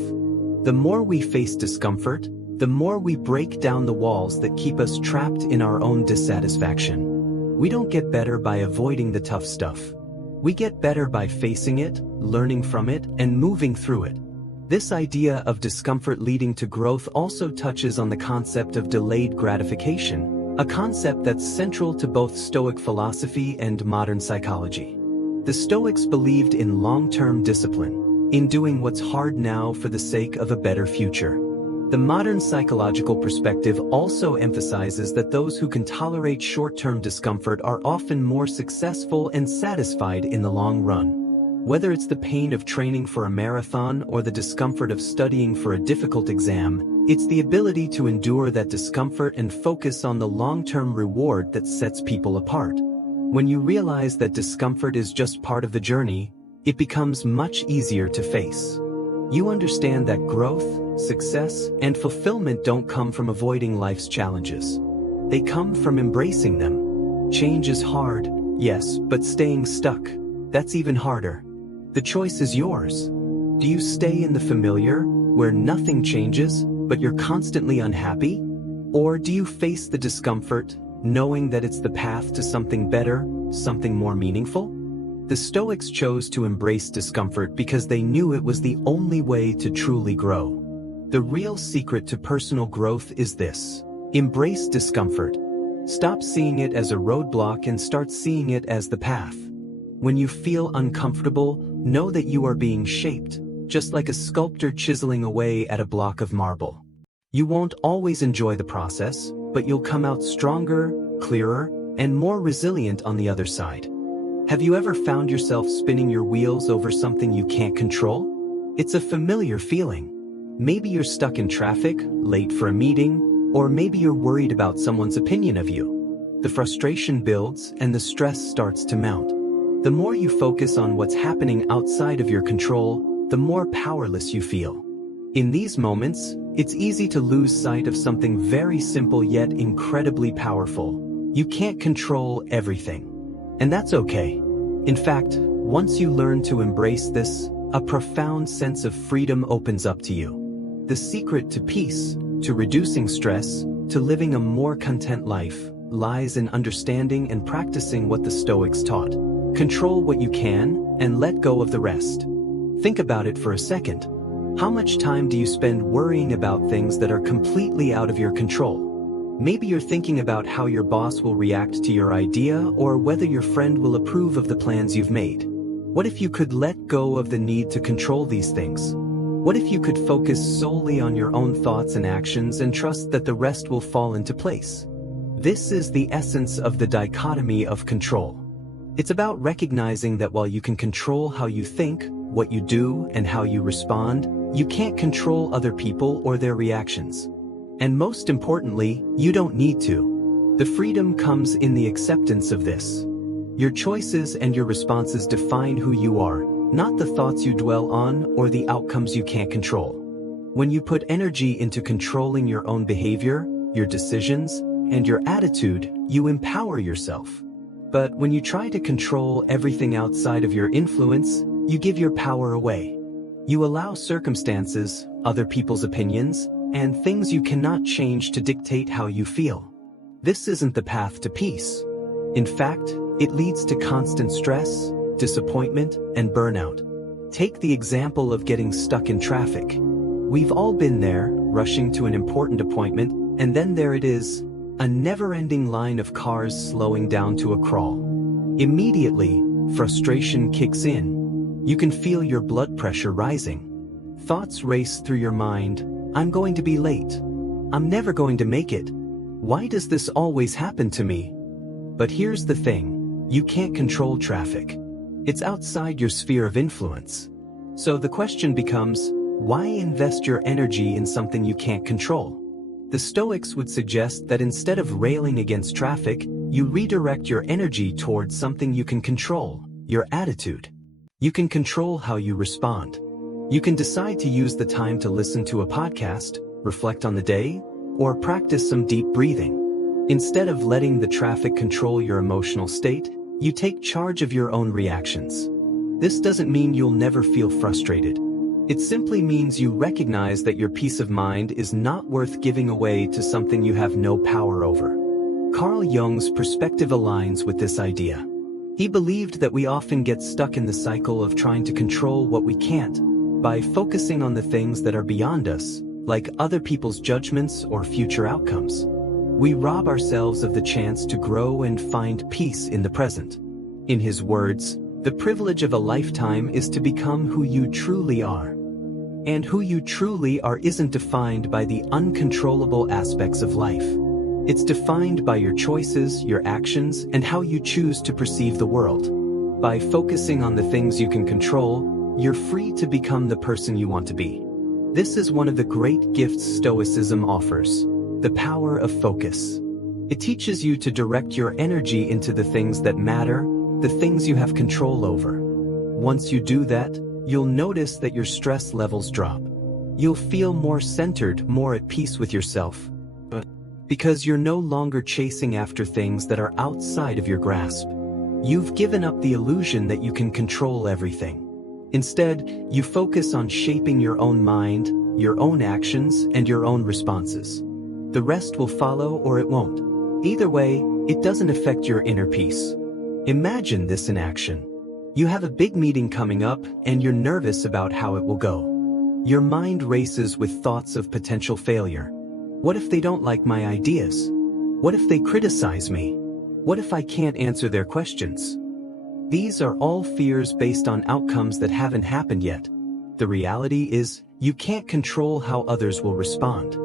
The more we face discomfort, the more we break down the walls that keep us trapped in our own dissatisfaction. We don't get better by avoiding the tough stuff. We get better by facing it, learning from it, and moving through it. This idea of discomfort leading to growth also touches on the concept of delayed gratification, a concept that's central to both Stoic philosophy and modern psychology. The Stoics believed in long-term discipline, in doing what's hard now for the sake of a better future. The modern psychological perspective also emphasizes that those who can tolerate short-term discomfort are often more successful and satisfied in the long run. Whether it's the pain of training for a marathon or the discomfort of studying for a difficult exam, it's the ability to endure that discomfort and focus on the long-term reward that sets people apart. When you realize that discomfort is just part of the journey, it becomes much easier to face. You understand that growth, success, and fulfillment don't come from avoiding life's challenges. They come from embracing them. Change is hard, yes, but staying stuck, that's even harder. The choice is yours. Do you stay in the familiar, where nothing changes, but you're constantly unhappy? Or do you face the discomfort, knowing that it's the path to something better, something more meaningful? The Stoics chose to embrace discomfort because they knew it was the only way to truly grow. The real secret to personal growth is this: embrace discomfort. Stop seeing it as a roadblock and start seeing it as the path. When you feel uncomfortable, know that you are being shaped, just like a sculptor chiseling away at a block of marble. You won't always enjoy the process, but you'll come out stronger, clearer, and more resilient on the other side. Have you ever found yourself spinning your wheels over something you can't control? It's a familiar feeling. Maybe you're stuck in traffic, late for a meeting, or maybe you're worried about someone's opinion of you. The frustration builds and the stress starts to mount. The more you focus on what's happening outside of your control, the more powerless you feel. In these moments, it's easy to lose sight of something very simple yet incredibly powerful. You can't control everything. And that's okay. In fact, once you learn to embrace this, a profound sense of freedom opens up to you. The secret to peace, to reducing stress, to living a more content life, lies in understanding and practicing what the Stoics taught. Control what you can, and let go of the rest. Think about it for a second. How much time do you spend worrying about things that are completely out of your control? Maybe you're thinking about how your boss will react to your idea or whether your friend will approve of the plans you've made. What if you could let go of the need to control these things? What if you could focus solely on your own thoughts and actions and trust that the rest will fall into place? This is the essence of the dichotomy of control. It's about recognizing that while you can control how you think, what you do, and how you respond, you can't control other people or their reactions. And most importantly, you don't need to. The freedom comes in the acceptance of this. Your choices and your responses define who you are, not the thoughts you dwell on or the outcomes you can't control. When you put energy into controlling your own behavior, your decisions, and your attitude, you empower yourself. But when you try to control everything outside of your influence, you give your power away. You allow circumstances, other people's opinions, and things you cannot change to dictate how you feel. This isn't the path to peace. In fact, it leads to constant stress, disappointment, and burnout. Take the example of getting stuck in traffic. We've all been there, rushing to an important appointment, and then there it is, a never-ending line of cars slowing down to a crawl. Immediately, frustration kicks in. You can feel your blood pressure rising. Thoughts race through your mind. I'm going to be late. I'm never going to make it. Why does this always happen to me? But here's the thing, you can't control traffic. It's outside your sphere of influence. So the question becomes, why invest your energy in something you can't control? The Stoics would suggest that instead of railing against traffic, you redirect your energy towards something you can control, your attitude. You can control how you respond. You can decide to use the time to listen to a podcast, reflect on the day, or practice some deep breathing. Instead of letting the traffic control your emotional state, you take charge of your own reactions. This doesn't mean you'll never feel frustrated. It simply means you recognize that your peace of mind is not worth giving away to something you have no power over. Carl Jung's perspective aligns with this idea. He believed that we often get stuck in the cycle of trying to control what we can't, by focusing on the things that are beyond us, like other people's judgments or future outcomes. We rob ourselves of the chance to grow and find peace in the present. In his words, the privilege of a lifetime is to become who you truly are. And who you truly are isn't defined by the uncontrollable aspects of life. It's defined by your choices, your actions, and how you choose to perceive the world. By focusing on the things you can control, you're free to become the person you want to be. This is one of the great gifts Stoicism offers, the power of focus. It teaches you to direct your energy into the things that matter, the things you have control over. Once you do that, you'll notice that your stress levels drop. You'll feel more centered, more at peace with yourself. Because you're no longer chasing after things that are outside of your grasp. You've given up the illusion that you can control everything. Instead, you focus on shaping your own mind, your own actions, and your own responses. The rest will follow or it won't. Either way, it doesn't affect your inner peace. Imagine this in action. You have a big meeting coming up and you're nervous about how it will go. Your mind races with thoughts of potential failure. What if they don't like my ideas? What if they criticize me? What if I can't answer their questions? These are all fears based on outcomes that haven't happened yet. The reality is, you can't control how others will respond.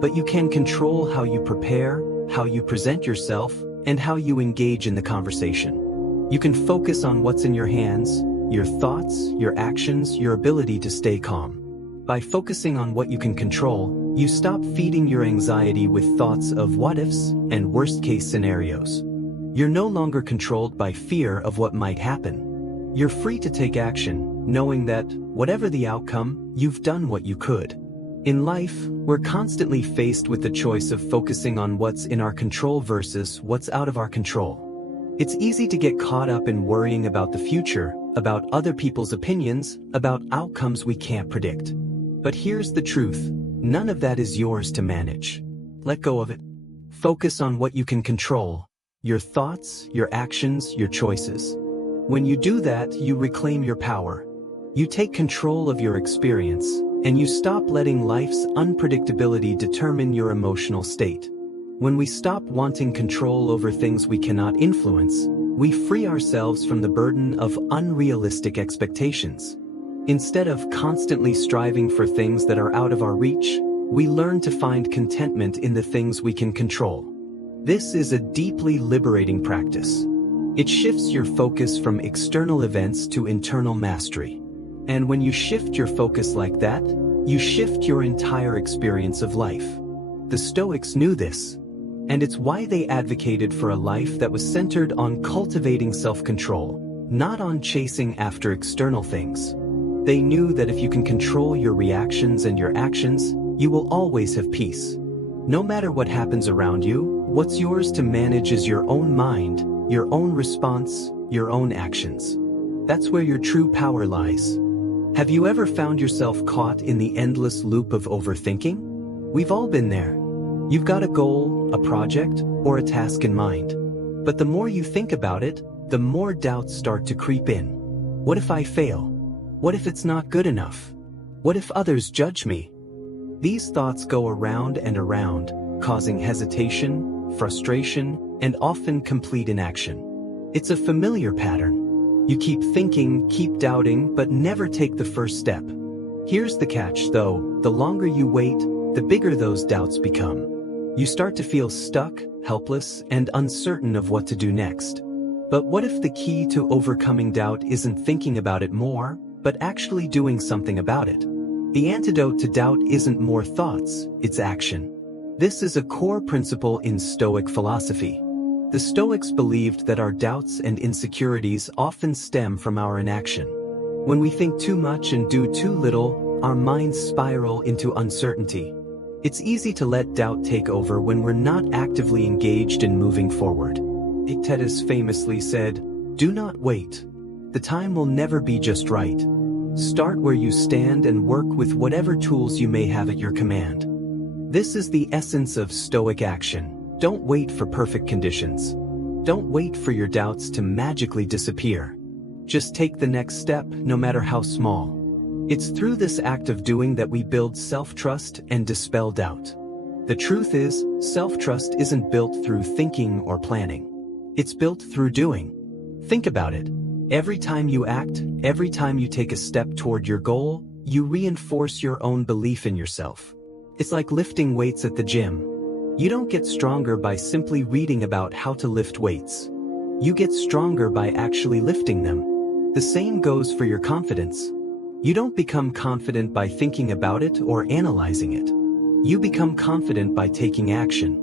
But you can control how you prepare, how you present yourself, and how you engage in the conversation. You can focus on what's in your hands, your thoughts, your actions, your ability to stay calm. By focusing on what you can control, you stop feeding your anxiety with thoughts of what-ifs and worst-case scenarios. You're no longer controlled by fear of what might happen. You're free to take action, knowing that, whatever the outcome, you've done what you could. In life, we're constantly faced with the choice of focusing on what's in our control versus what's out of our control. It's easy to get caught up in worrying about the future, about other people's opinions, about outcomes we can't predict. But here's the truth, none of that is yours to manage. Let go of it. Focus on what you can control. Your thoughts, your actions, your choices. When you do that, you reclaim your power. You take control of your experience, and you stop letting life's unpredictability determine your emotional state. When we stop wanting control over things we cannot influence, we free ourselves from the burden of unrealistic expectations. Instead of constantly striving for things that are out of our reach, we learn to find contentment in the things we can control. This is a deeply liberating practice. It shifts your focus from external events to internal mastery. And when you shift your focus like that, you shift your entire experience of life. The Stoics knew this, and it's why they advocated for a life that was centered on cultivating self-control, not on chasing after external things. They knew that if you can control your reactions and your actions, you will always have peace. No matter what happens around you, what's yours to manage is your own mind, your own response, your own actions. That's where your true power lies. Have you ever found yourself caught in the endless loop of overthinking? We've all been there. You've got a goal, a project, or a task in mind. But the more you think about it, the more doubts start to creep in. What if I fail? What if it's not good enough? What if others judge me? These thoughts go around and around, causing hesitation, frustration, and often complete inaction. It's a familiar pattern. You keep thinking, keep doubting, but never take the first step. Here's the catch, though. The longer you wait, the bigger those doubts become. You start to feel stuck, helpless, and uncertain of what to do next. But what if the key to overcoming doubt isn't thinking about it more, but actually doing something about it? The antidote to doubt isn't more thoughts, it's action. This is a core principle in Stoic philosophy. The Stoics believed that our doubts and insecurities often stem from our inaction. When we think too much and do too little, our minds spiral into uncertainty. It's easy to let doubt take over when we're not actively engaged in moving forward. Epictetus famously said, "Do not wait. The time will never be just right. Start where you stand and work with whatever tools you may have at your command." This is the essence of Stoic action. Don't wait for perfect conditions. Don't wait for your doubts to magically disappear. Just take the next step, no matter how small. It's through this act of doing that we build self-trust and dispel doubt. The truth is, self-trust isn't built through thinking or planning. It's built through doing. Think about it. Every time you act, every time you take a step toward your goal, you reinforce your own belief in yourself. It's like lifting weights at the gym. You don't get stronger by simply reading about how to lift weights. You get stronger by actually lifting them. The same goes for your confidence. You don't become confident by thinking about it or analyzing it. You become confident by taking action.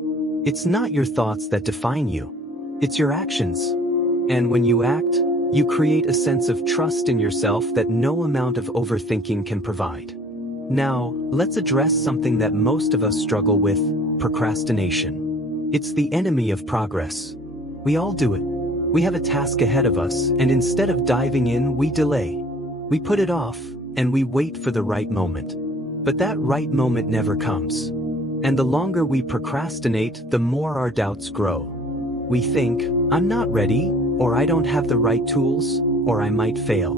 It's not your thoughts that define you. It's your actions. And when you act, You create a sense of trust in yourself that no amount of overthinking can provide. Now, let's address something that most of us struggle with: procrastination. It's the enemy of progress. We all do it. We have a task ahead of us, and instead of diving in, we delay. We put it off, and we wait for the right moment. But that right moment never comes. And the longer we procrastinate, the more our doubts grow. We think, I'm not ready, or I don't have the right tools, or I might fail.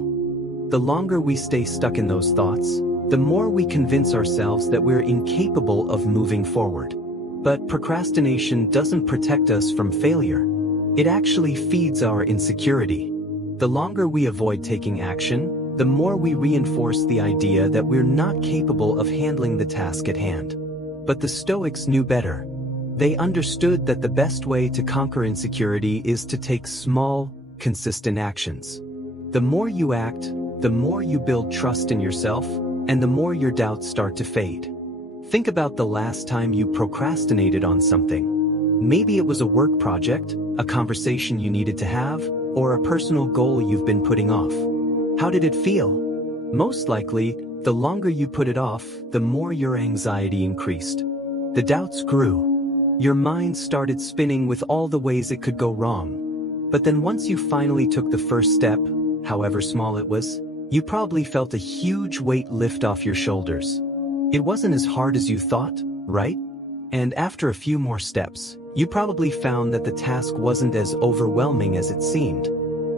The longer we stay stuck in those thoughts, the more we convince ourselves that we're incapable of moving forward. But procrastination doesn't protect us from failure. It actually feeds our insecurity. The longer we avoid taking action, the more we reinforce the idea that we're not capable of handling the task at hand. But the Stoics knew better. They understood that the best way to conquer insecurity is to take small, consistent actions. The more you act, the more you build trust in yourself, and the more your doubts start to fade. Think about the last time you procrastinated on something. Maybe it was a work project, a conversation you needed to have, or a personal goal you've been putting off. How did it feel? Most likely, the longer you put it off, the more your anxiety increased. The doubts grew. Your mind started spinning with all the ways it could go wrong. But then once you finally took the first step, however small it was, you probably felt a huge weight lift off your shoulders. It wasn't as hard as you thought, right? And after a few more steps, you probably found that the task wasn't as overwhelming as it seemed.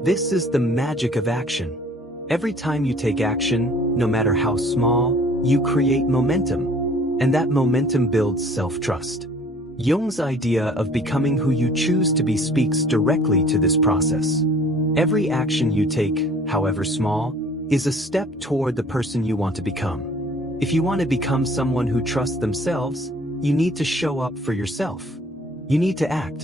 This is the magic of action. Every time you take action, no matter how small, you create momentum. And that momentum builds self-trust. Jung's idea of becoming who you choose to be speaks directly to this process. Every action you take, however small, is a step toward the person you want to become. If you want to become someone who trusts themselves, you need to show up for yourself. You need to act.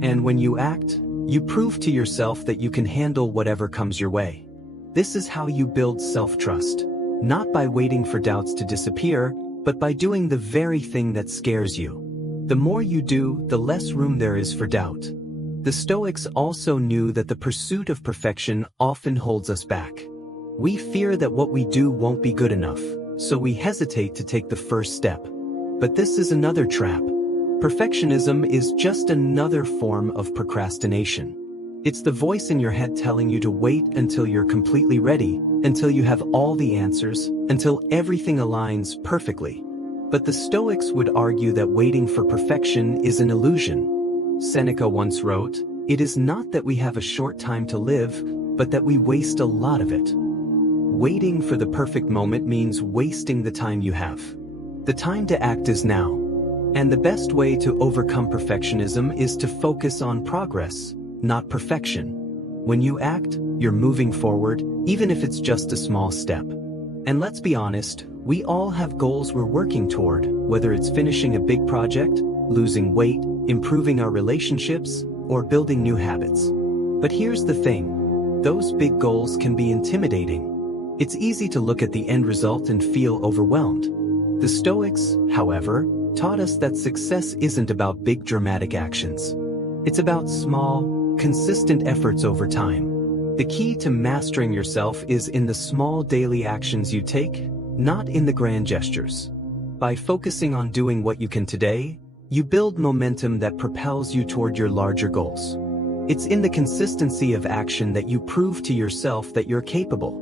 And when you act, you prove to yourself that you can handle whatever comes your way. This is how you build self-trust, not by waiting for doubts to disappear, but by doing the very thing that scares you. The more you do, the less room there is for doubt. The Stoics also knew that the pursuit of perfection often holds us back. We fear that what we do won't be good enough, so we hesitate to take the first step. But this is another trap. Perfectionism is just another form of procrastination. It's the voice in your head telling you to wait until you're completely ready, until you have all the answers, until everything aligns perfectly. But the Stoics would argue that waiting for perfection is an illusion. Seneca once wrote, "It is not that we have a short time to live, but that we waste a lot of it." Waiting for the perfect moment means wasting the time you have. The time to act is now. And the best way to overcome perfectionism is to focus on progress, not perfection. When you act, you're moving forward, even if it's just a small step. And let's be honest, we all have goals we're working toward, whether it's finishing a big project, losing weight, improving our relationships, or building new habits. But here's the thing, those big goals can be intimidating. It's easy to look at the end result and feel overwhelmed. The Stoics, however, taught us that success isn't about big dramatic actions. It's about small, consistent efforts over time. The key to mastering yourself is in the small daily actions you take, not in the grand gestures. By focusing on doing what you can today, you build momentum that propels you toward your larger goals. It's in the consistency of action that you prove to yourself that you're capable.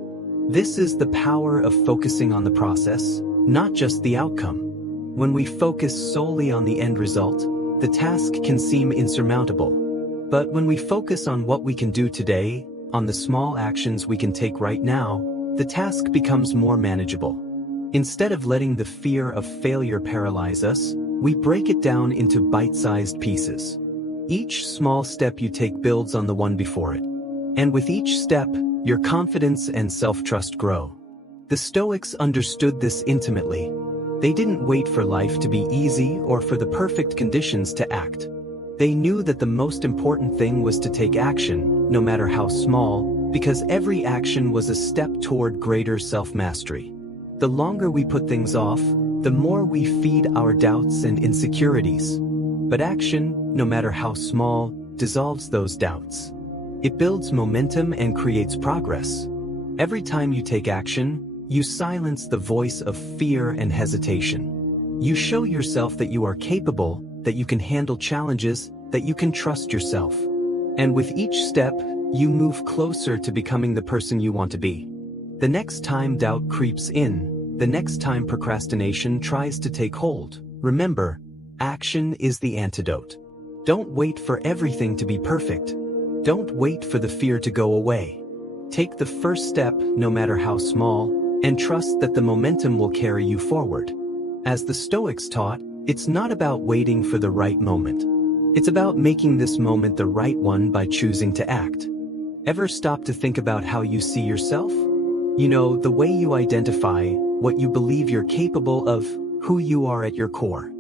This is the power of focusing on the process, not just the outcome. When we focus solely on the end result, the task can seem insurmountable. But when we focus on what we can do today, on the small actions we can take right now, the task becomes more manageable. Instead of letting the fear of failure paralyze us, we break it down into bite-sized pieces. Each small step you take builds on the one before it. And with each step, your confidence and self-trust grow. The Stoics understood this intimately. They didn't wait for life to be easy or for the perfect conditions to act. They knew that the most important thing was to take action, no matter how small, because every action was a step toward greater self-mastery. The longer we put things off, the more we feed our doubts and insecurities. But action, no matter how small, dissolves those doubts. It builds momentum and creates progress. Every time you take action, you silence the voice of fear and hesitation. You show yourself that you are capable, that you can handle challenges, that you can trust yourself. And with each step, you move closer to becoming the person you want to be. The next time doubt creeps in, the next time procrastination tries to take hold, remember, action is the antidote. Don't wait for everything to be perfect. Don't wait for the fear to go away. Take the first step, no matter how small, and trust that the momentum will carry you forward. As the Stoics taught, it's not about waiting for the right moment. It's about making this moment the right one by choosing to act. Ever stop to think about how you see yourself? You know, the way you identify, what you believe you're capable of, who you are at your core.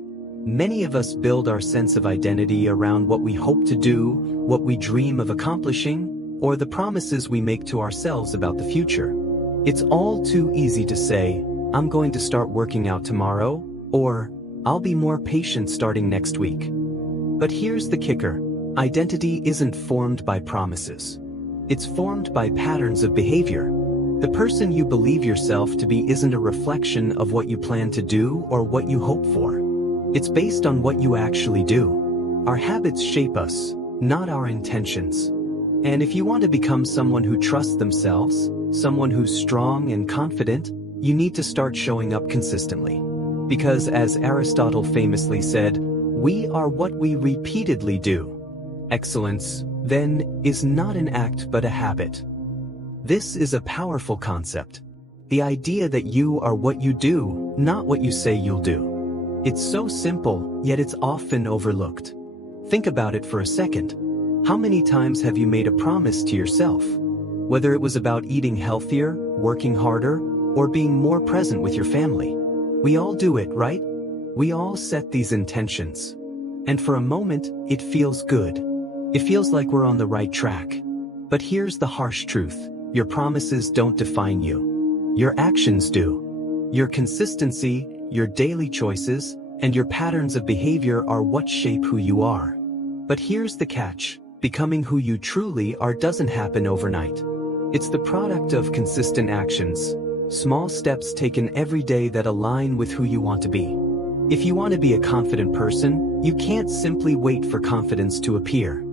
Many of us build our sense of identity around what we hope to do, what we dream of accomplishing, or the promises we make to ourselves about the future. It's all too easy to say, I'm going to start working out tomorrow, or I'll be more patient starting next week. But here's the kicker. Identity isn't formed by promises. It's formed by patterns of behavior. The person you believe yourself to be isn't a reflection of what you plan to do or what you hope for. It's based on what you actually do. Our habits shape us, not our intentions. And if you want to become someone who trusts themselves, someone who's strong and confident, you need to start showing up consistently. Because as Aristotle famously said, we are what we repeatedly do. Excellence, then, is not an act but a habit. This is a powerful concept. The idea that you are what you do, not what you say you'll do. It's so simple, yet it's often overlooked. Think about it for a second. How many times have you made a promise to yourself? Whether it was about eating healthier, working harder, or being more present with your family. We all do it, right? We all set these intentions. And for a moment, it feels good. It feels like we're on the right track. But here's the harsh truth. Your promises don't define you. Your actions do. Your consistency, your daily choices, and your patterns of behavior are what shape who you are. But here's the catch. Becoming who you truly are doesn't happen overnight. It's the product of consistent actions, small steps taken every day that align with who you want to be. If you want to be a confident person, you can't simply wait for confidence to appear.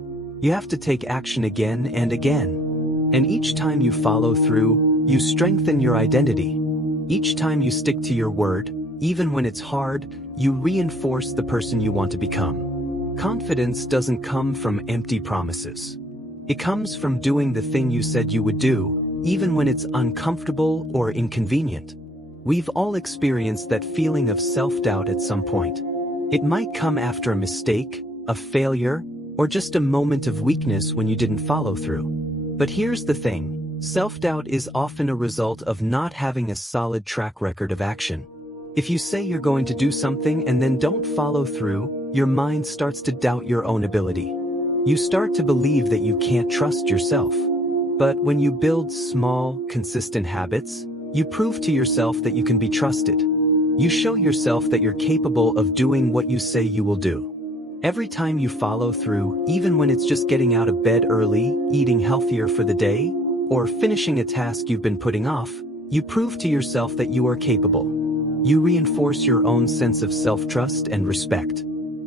You have to take action again and again. And each time you follow through, you strengthen your identity. Each time you stick to your word, even when it's hard, you reinforce the person you want to become. Confidence doesn't come from empty promises. It comes from doing the thing you said you would do, even when it's uncomfortable or inconvenient. We've all experienced that feeling of self-doubt at some point. It might come after a mistake, a failure, or just a moment of weakness when you didn't follow through. But here's the thing, self-doubt is often a result of not having a solid track record of action. If you say you're going to do something and then don't follow through, your mind starts to doubt your own ability. You start to believe that you can't trust yourself. But when you build small, consistent habits, you prove to yourself that you can be trusted. You show yourself that you're capable of doing what you say you will do. Every time you follow through, even when it's just getting out of bed early, eating healthier for the day, or finishing a task you've been putting off, you prove to yourself that you are capable. You reinforce your own sense of self-trust and respect.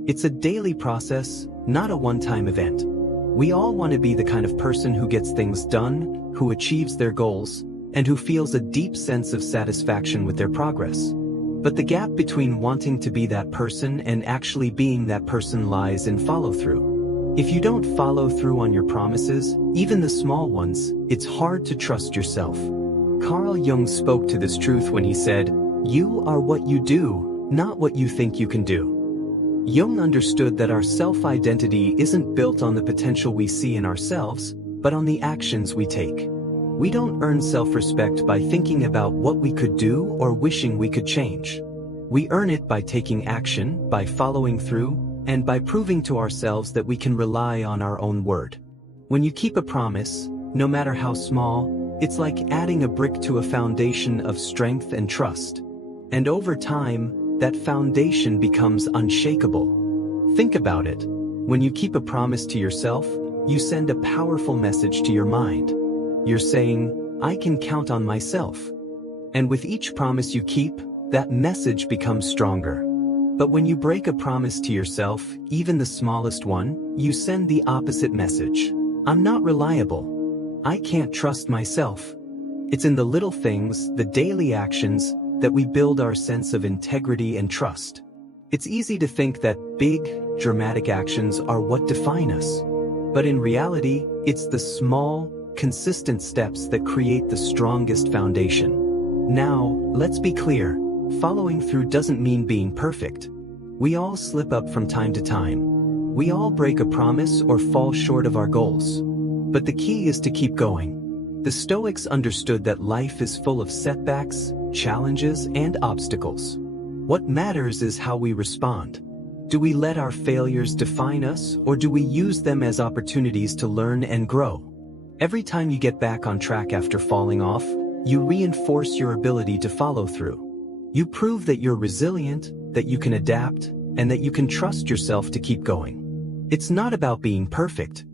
It's a daily process, not a one-time event. We all want to be the kind of person who gets things done, who achieves their goals, and who feels a deep sense of satisfaction with their progress. But the gap between wanting to be that person and actually being that person lies in follow-through. If you don't follow through on your promises, even the small ones, it's hard to trust yourself. Carl Jung spoke to this truth when he said, "You are what you do, not what you think you can do." Jung understood that our self-identity isn't built on the potential we see in ourselves, but on the actions we take. We don't earn self-respect by thinking about what we could do or wishing we could change. We earn it by taking action, by following through, and by proving to ourselves that we can rely on our own word. When you keep a promise, no matter how small, it's like adding a brick to a foundation of strength and trust. And over time, that foundation becomes unshakable. Think about it. When you keep a promise to yourself, you send a powerful message to your mind. You're saying, I can count on myself. And with each promise you keep, that message becomes stronger. But when you break a promise to yourself, even the smallest one, you send the opposite message. I'm not reliable. I can't trust myself. It's in the little things, the daily actions, that we build our sense of integrity and trust. It's easy to think that big, dramatic actions are what define us. But in reality, it's the small, consistent steps that create the strongest foundation. Now, let's be clear. Following through doesn't mean being perfect. We all slip up from time to time. We all break a promise or fall short of our goals. But the key is to keep going. The Stoics understood that life is full of setbacks, challenges, and obstacles. What matters is how we respond. Do we let our failures define us, or do we use them as opportunities to learn and grow? Every time you get back on track after falling off, you reinforce your ability to follow through. You prove that you're resilient, that you can adapt, and that you can trust yourself to keep going. It's not about being perfect.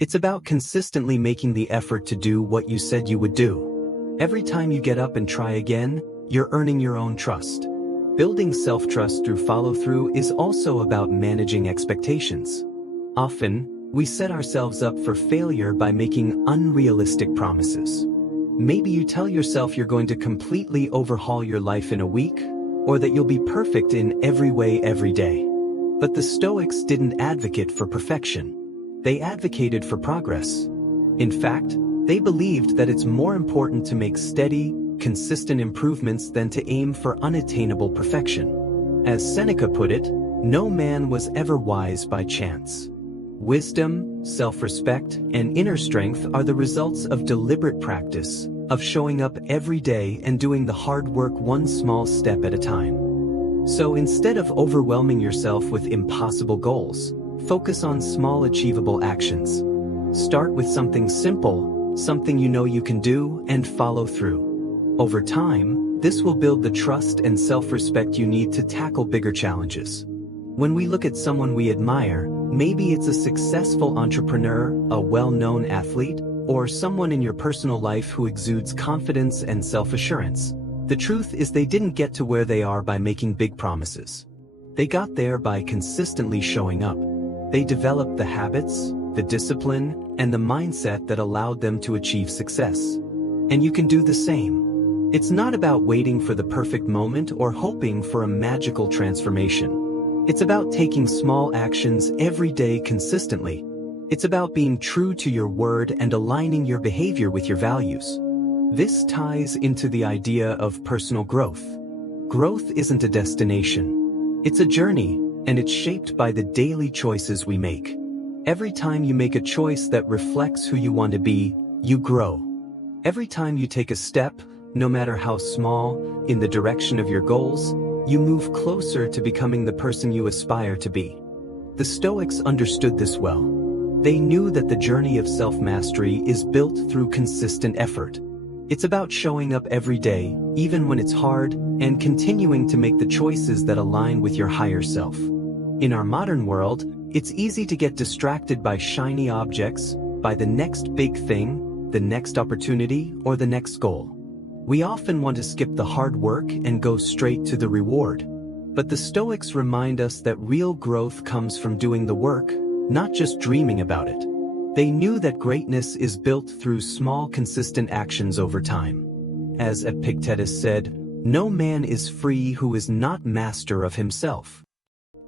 It's about consistently making the effort to do what you said you would do. Every time you get up and try again, you're earning your own trust. Building self-trust through follow-through is also about managing expectations. Often, we set ourselves up for failure by making unrealistic promises. Maybe you tell yourself you're going to completely overhaul your life in a week, or that you'll be perfect in every way every day. But the Stoics didn't advocate for perfection. They advocated for progress. In fact, they believed that it's more important to make steady, consistent improvements than to aim for unattainable perfection. As Seneca put it, no man was ever wise by chance. Wisdom, self-respect, and inner strength are the results of deliberate practice, of showing up every day and doing the hard work one small step at a time. So instead of overwhelming yourself with impossible goals, focus on small achievable actions. Start with something simple, something you know you can do, and follow through. Over time, this will build the trust and self-respect you need to tackle bigger challenges. When we look at someone we admire, maybe it's a successful entrepreneur, a well-known athlete, or someone in your personal life who exudes confidence and self-assurance. The truth is they didn't get to where they are by making big promises. They got there by consistently showing up. They developed the habits, the discipline, and the mindset that allowed them to achieve success. And you can do the same. It's not about waiting for the perfect moment or hoping for a magical transformation. It's about taking small actions every day consistently. It's about being true to your word and aligning your behavior with your values. This ties into the idea of personal growth. Growth isn't a destination. It's a journey, and it's shaped by the daily choices we make. Every time you make a choice that reflects who you want to be, you grow. Every time you take a step, no matter how small, in the direction of your goals, you move closer to becoming the person you aspire to be. The Stoics understood this well. They knew that the journey of self-mastery is built through consistent effort. It's about showing up every day, even when it's hard, and continuing to make the choices that align with your higher self. In our modern world, it's easy to get distracted by shiny objects, by the next big thing, the next opportunity, or the next goal. We often want to skip the hard work and go straight to the reward. But the Stoics remind us that real growth comes from doing the work, not just dreaming about it. They knew that greatness is built through small, consistent actions over time. As Epictetus said, "No man is free who is not master of himself."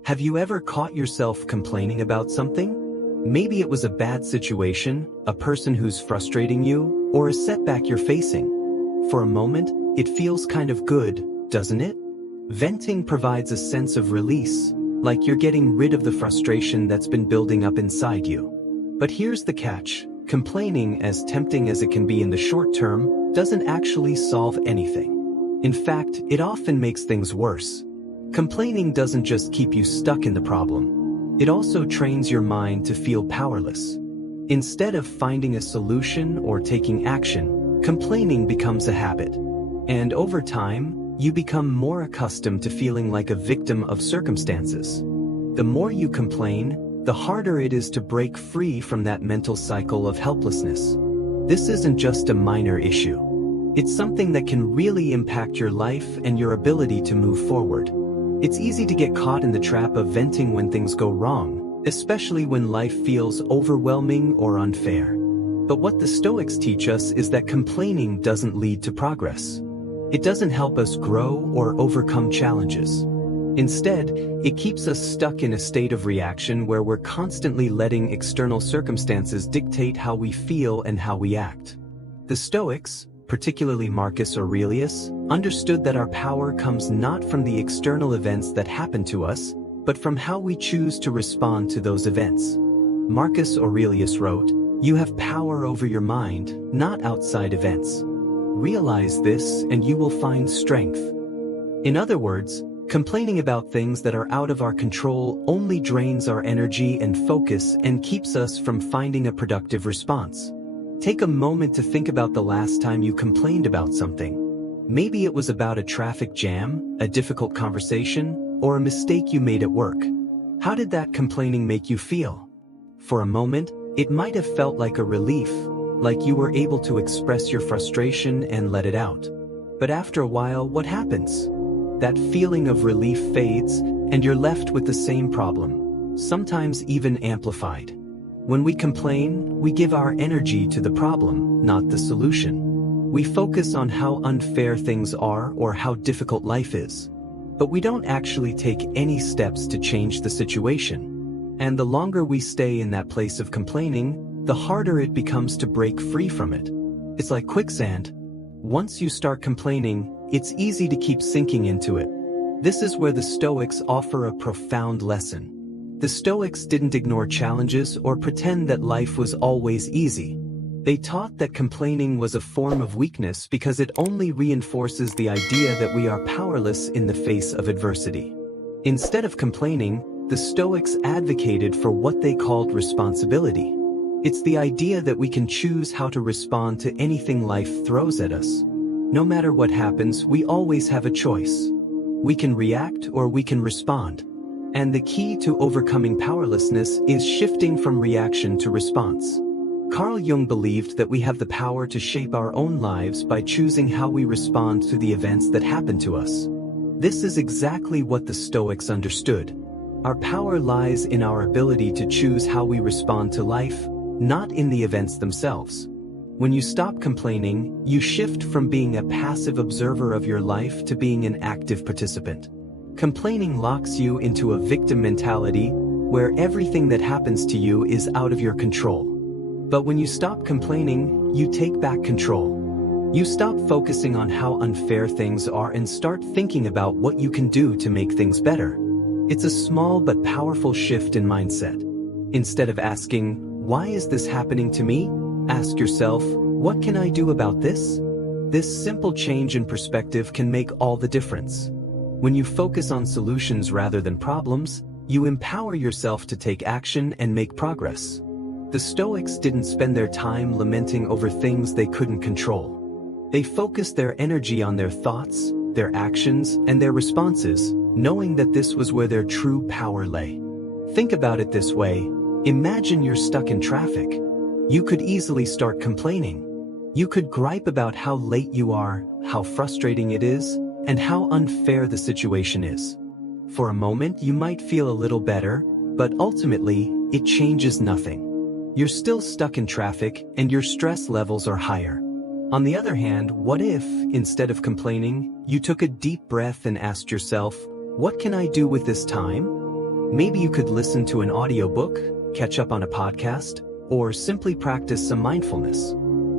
Have you ever caught yourself complaining about something? Maybe it was a bad situation, a person who's frustrating you, or a setback you're facing. For a moment, it feels kind of good, doesn't it? Venting provides a sense of release, like you're getting rid of the frustration that's been building up inside you. But here's the catch: complaining, as tempting as it can be in the short term, doesn't actually solve anything. In fact, it often makes things worse. Complaining doesn't just keep you stuck in the problem. It also trains your mind to feel powerless. Instead of finding a solution or taking action, complaining becomes a habit. And over time, you become more accustomed to feeling like a victim of circumstances. The more you complain, the harder it is to break free from that mental cycle of helplessness. This isn't just a minor issue. It's something that can really impact your life and your ability to move forward. It's easy to get caught in the trap of venting when things go wrong, especially when life feels overwhelming or unfair. But what the Stoics teach us is that complaining doesn't lead to progress. It doesn't help us grow or overcome challenges. Instead, it keeps us stuck in a state of reaction where we're constantly letting external circumstances dictate how we feel and how we act. The Stoics, particularly Marcus Aurelius, understood that our power comes not from the external events that happen to us, but from how we choose to respond to those events. Marcus Aurelius wrote, "You have power over your mind, not outside events. Realize this and you will find strength." In other words, complaining about things that are out of our control only drains our energy and focus and keeps us from finding a productive response. Take a moment to think about the last time you complained about something. Maybe it was about a traffic jam, a difficult conversation, or a mistake you made at work. How did that complaining make you feel? For a moment, it might have felt like a relief, like you were able to express your frustration and let it out. But after a while, what happens? That feeling of relief fades, and you're left with the same problem, sometimes even amplified. When we complain, we give our energy to the problem, not the solution. We focus on how unfair things are or how difficult life is. But we don't actually take any steps to change the situation. And the longer we stay in that place of complaining, the harder it becomes to break free from it. It's like quicksand. Once you start complaining, it's easy to keep sinking into it. This is where the Stoics offer a profound lesson. The Stoics didn't ignore challenges or pretend that life was always easy. They taught that complaining was a form of weakness because it only reinforces the idea that we are powerless in the face of adversity. Instead of complaining, the Stoics advocated for what they called responsibility. It's the idea that we can choose how to respond to anything life throws at us. No matter what happens, we always have a choice. We can react or we can respond. And the key to overcoming powerlessness is shifting from reaction to response. Carl Jung believed that we have the power to shape our own lives by choosing how we respond to the events that happen to us. This is exactly what the Stoics understood. Our power lies in our ability to choose how we respond to life, not in the events themselves. When you stop complaining, you shift from being a passive observer of your life to being an active participant. Complaining locks you into a victim mentality, where everything that happens to you is out of your control. But when you stop complaining, you take back control. You stop focusing on how unfair things are and start thinking about what you can do to make things better. It's a small but powerful shift in mindset. Instead of asking, "Why is this happening to me?" ask yourself, "What can I do about this?" This simple change in perspective can make all the difference. When you focus on solutions rather than problems, you empower yourself to take action and make progress. The Stoics didn't spend their time lamenting over things they couldn't control. They focused their energy on their thoughts, their actions, and their responses, knowing that this was where their true power lay. Think about it this way. Imagine you're stuck in traffic. You could easily start complaining. You could gripe about how late you are, how frustrating it is, and how unfair the situation is. For a moment, you might feel a little better, but ultimately, it changes nothing. You're still stuck in traffic, and your stress levels are higher. On the other hand, what if, instead of complaining, you took a deep breath and asked yourself, "What can I do with this time?" Maybe you could listen to an audiobook, catch up on a podcast, or simply practice some mindfulness.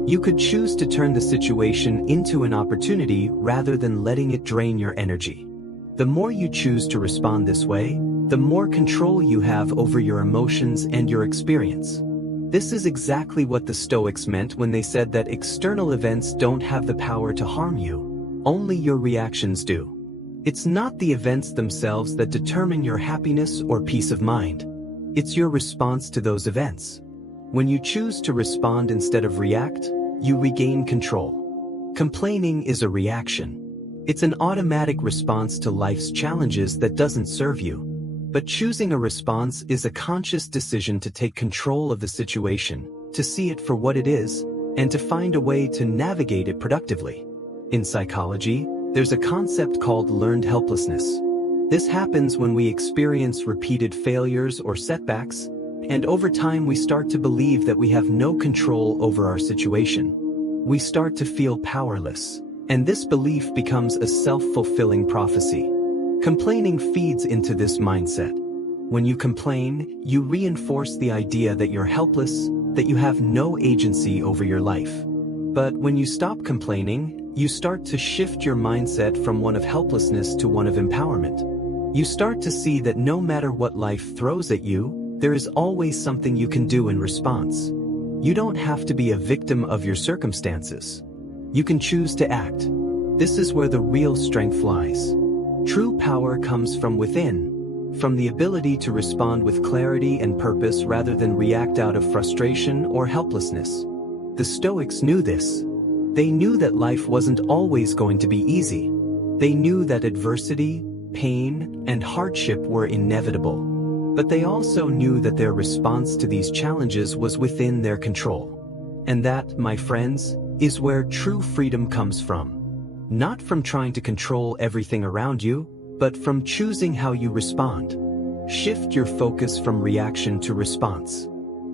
You could choose to turn the situation into an opportunity rather than letting it drain your energy. The more you choose to respond this way, the more control you have over your emotions and your experience. This is exactly what the Stoics meant when they said that external events don't have the power to harm you. Only your reactions do. It's not the events themselves that determine your happiness or peace of mind. It's your response to those events. When you choose to respond instead of react, you regain control. Complaining is a reaction. It's an automatic response to life's challenges that doesn't serve you. But choosing a response is a conscious decision to take control of the situation, to see it for what it is, and to find a way to navigate it productively. In psychology, there's a concept called learned helplessness. This happens when we experience repeated failures or setbacks, and over time we start to believe that we have no control over our situation. We start to feel powerless, and this belief becomes a self-fulfilling prophecy. Complaining feeds into this mindset. When you complain, you reinforce the idea that you're helpless, that you have no agency over your life. But when you stop complaining, you start to shift your mindset from one of helplessness to one of empowerment. You start to see that no matter what life throws at you, there is always something you can do in response. You don't have to be a victim of your circumstances. You can choose to act. This is where the real strength lies. True power comes from within, from the ability to respond with clarity and purpose rather than react out of frustration or helplessness. The Stoics knew this. They knew that life wasn't always going to be easy. They knew that adversity, pain, and hardship were inevitable. But they also knew that their response to these challenges was within their control. And that, my friends, is where true freedom comes from. Not from trying to control everything around you, but from choosing how you respond. Shift your focus from reaction to response.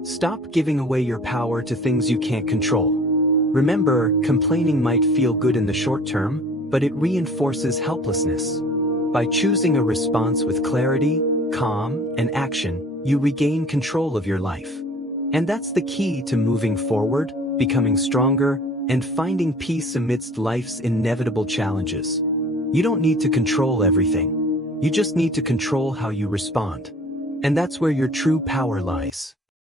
Stop giving away your power to things you can't control. Remember, complaining might feel good in the short term, but it reinforces helplessness. By choosing a response with clarity, calm, and action, you regain control of your life. And that's the key to moving forward, becoming stronger, and finding peace amidst life's inevitable challenges. You don't need to control everything. You just need to control how you respond. And that's where your true power lies.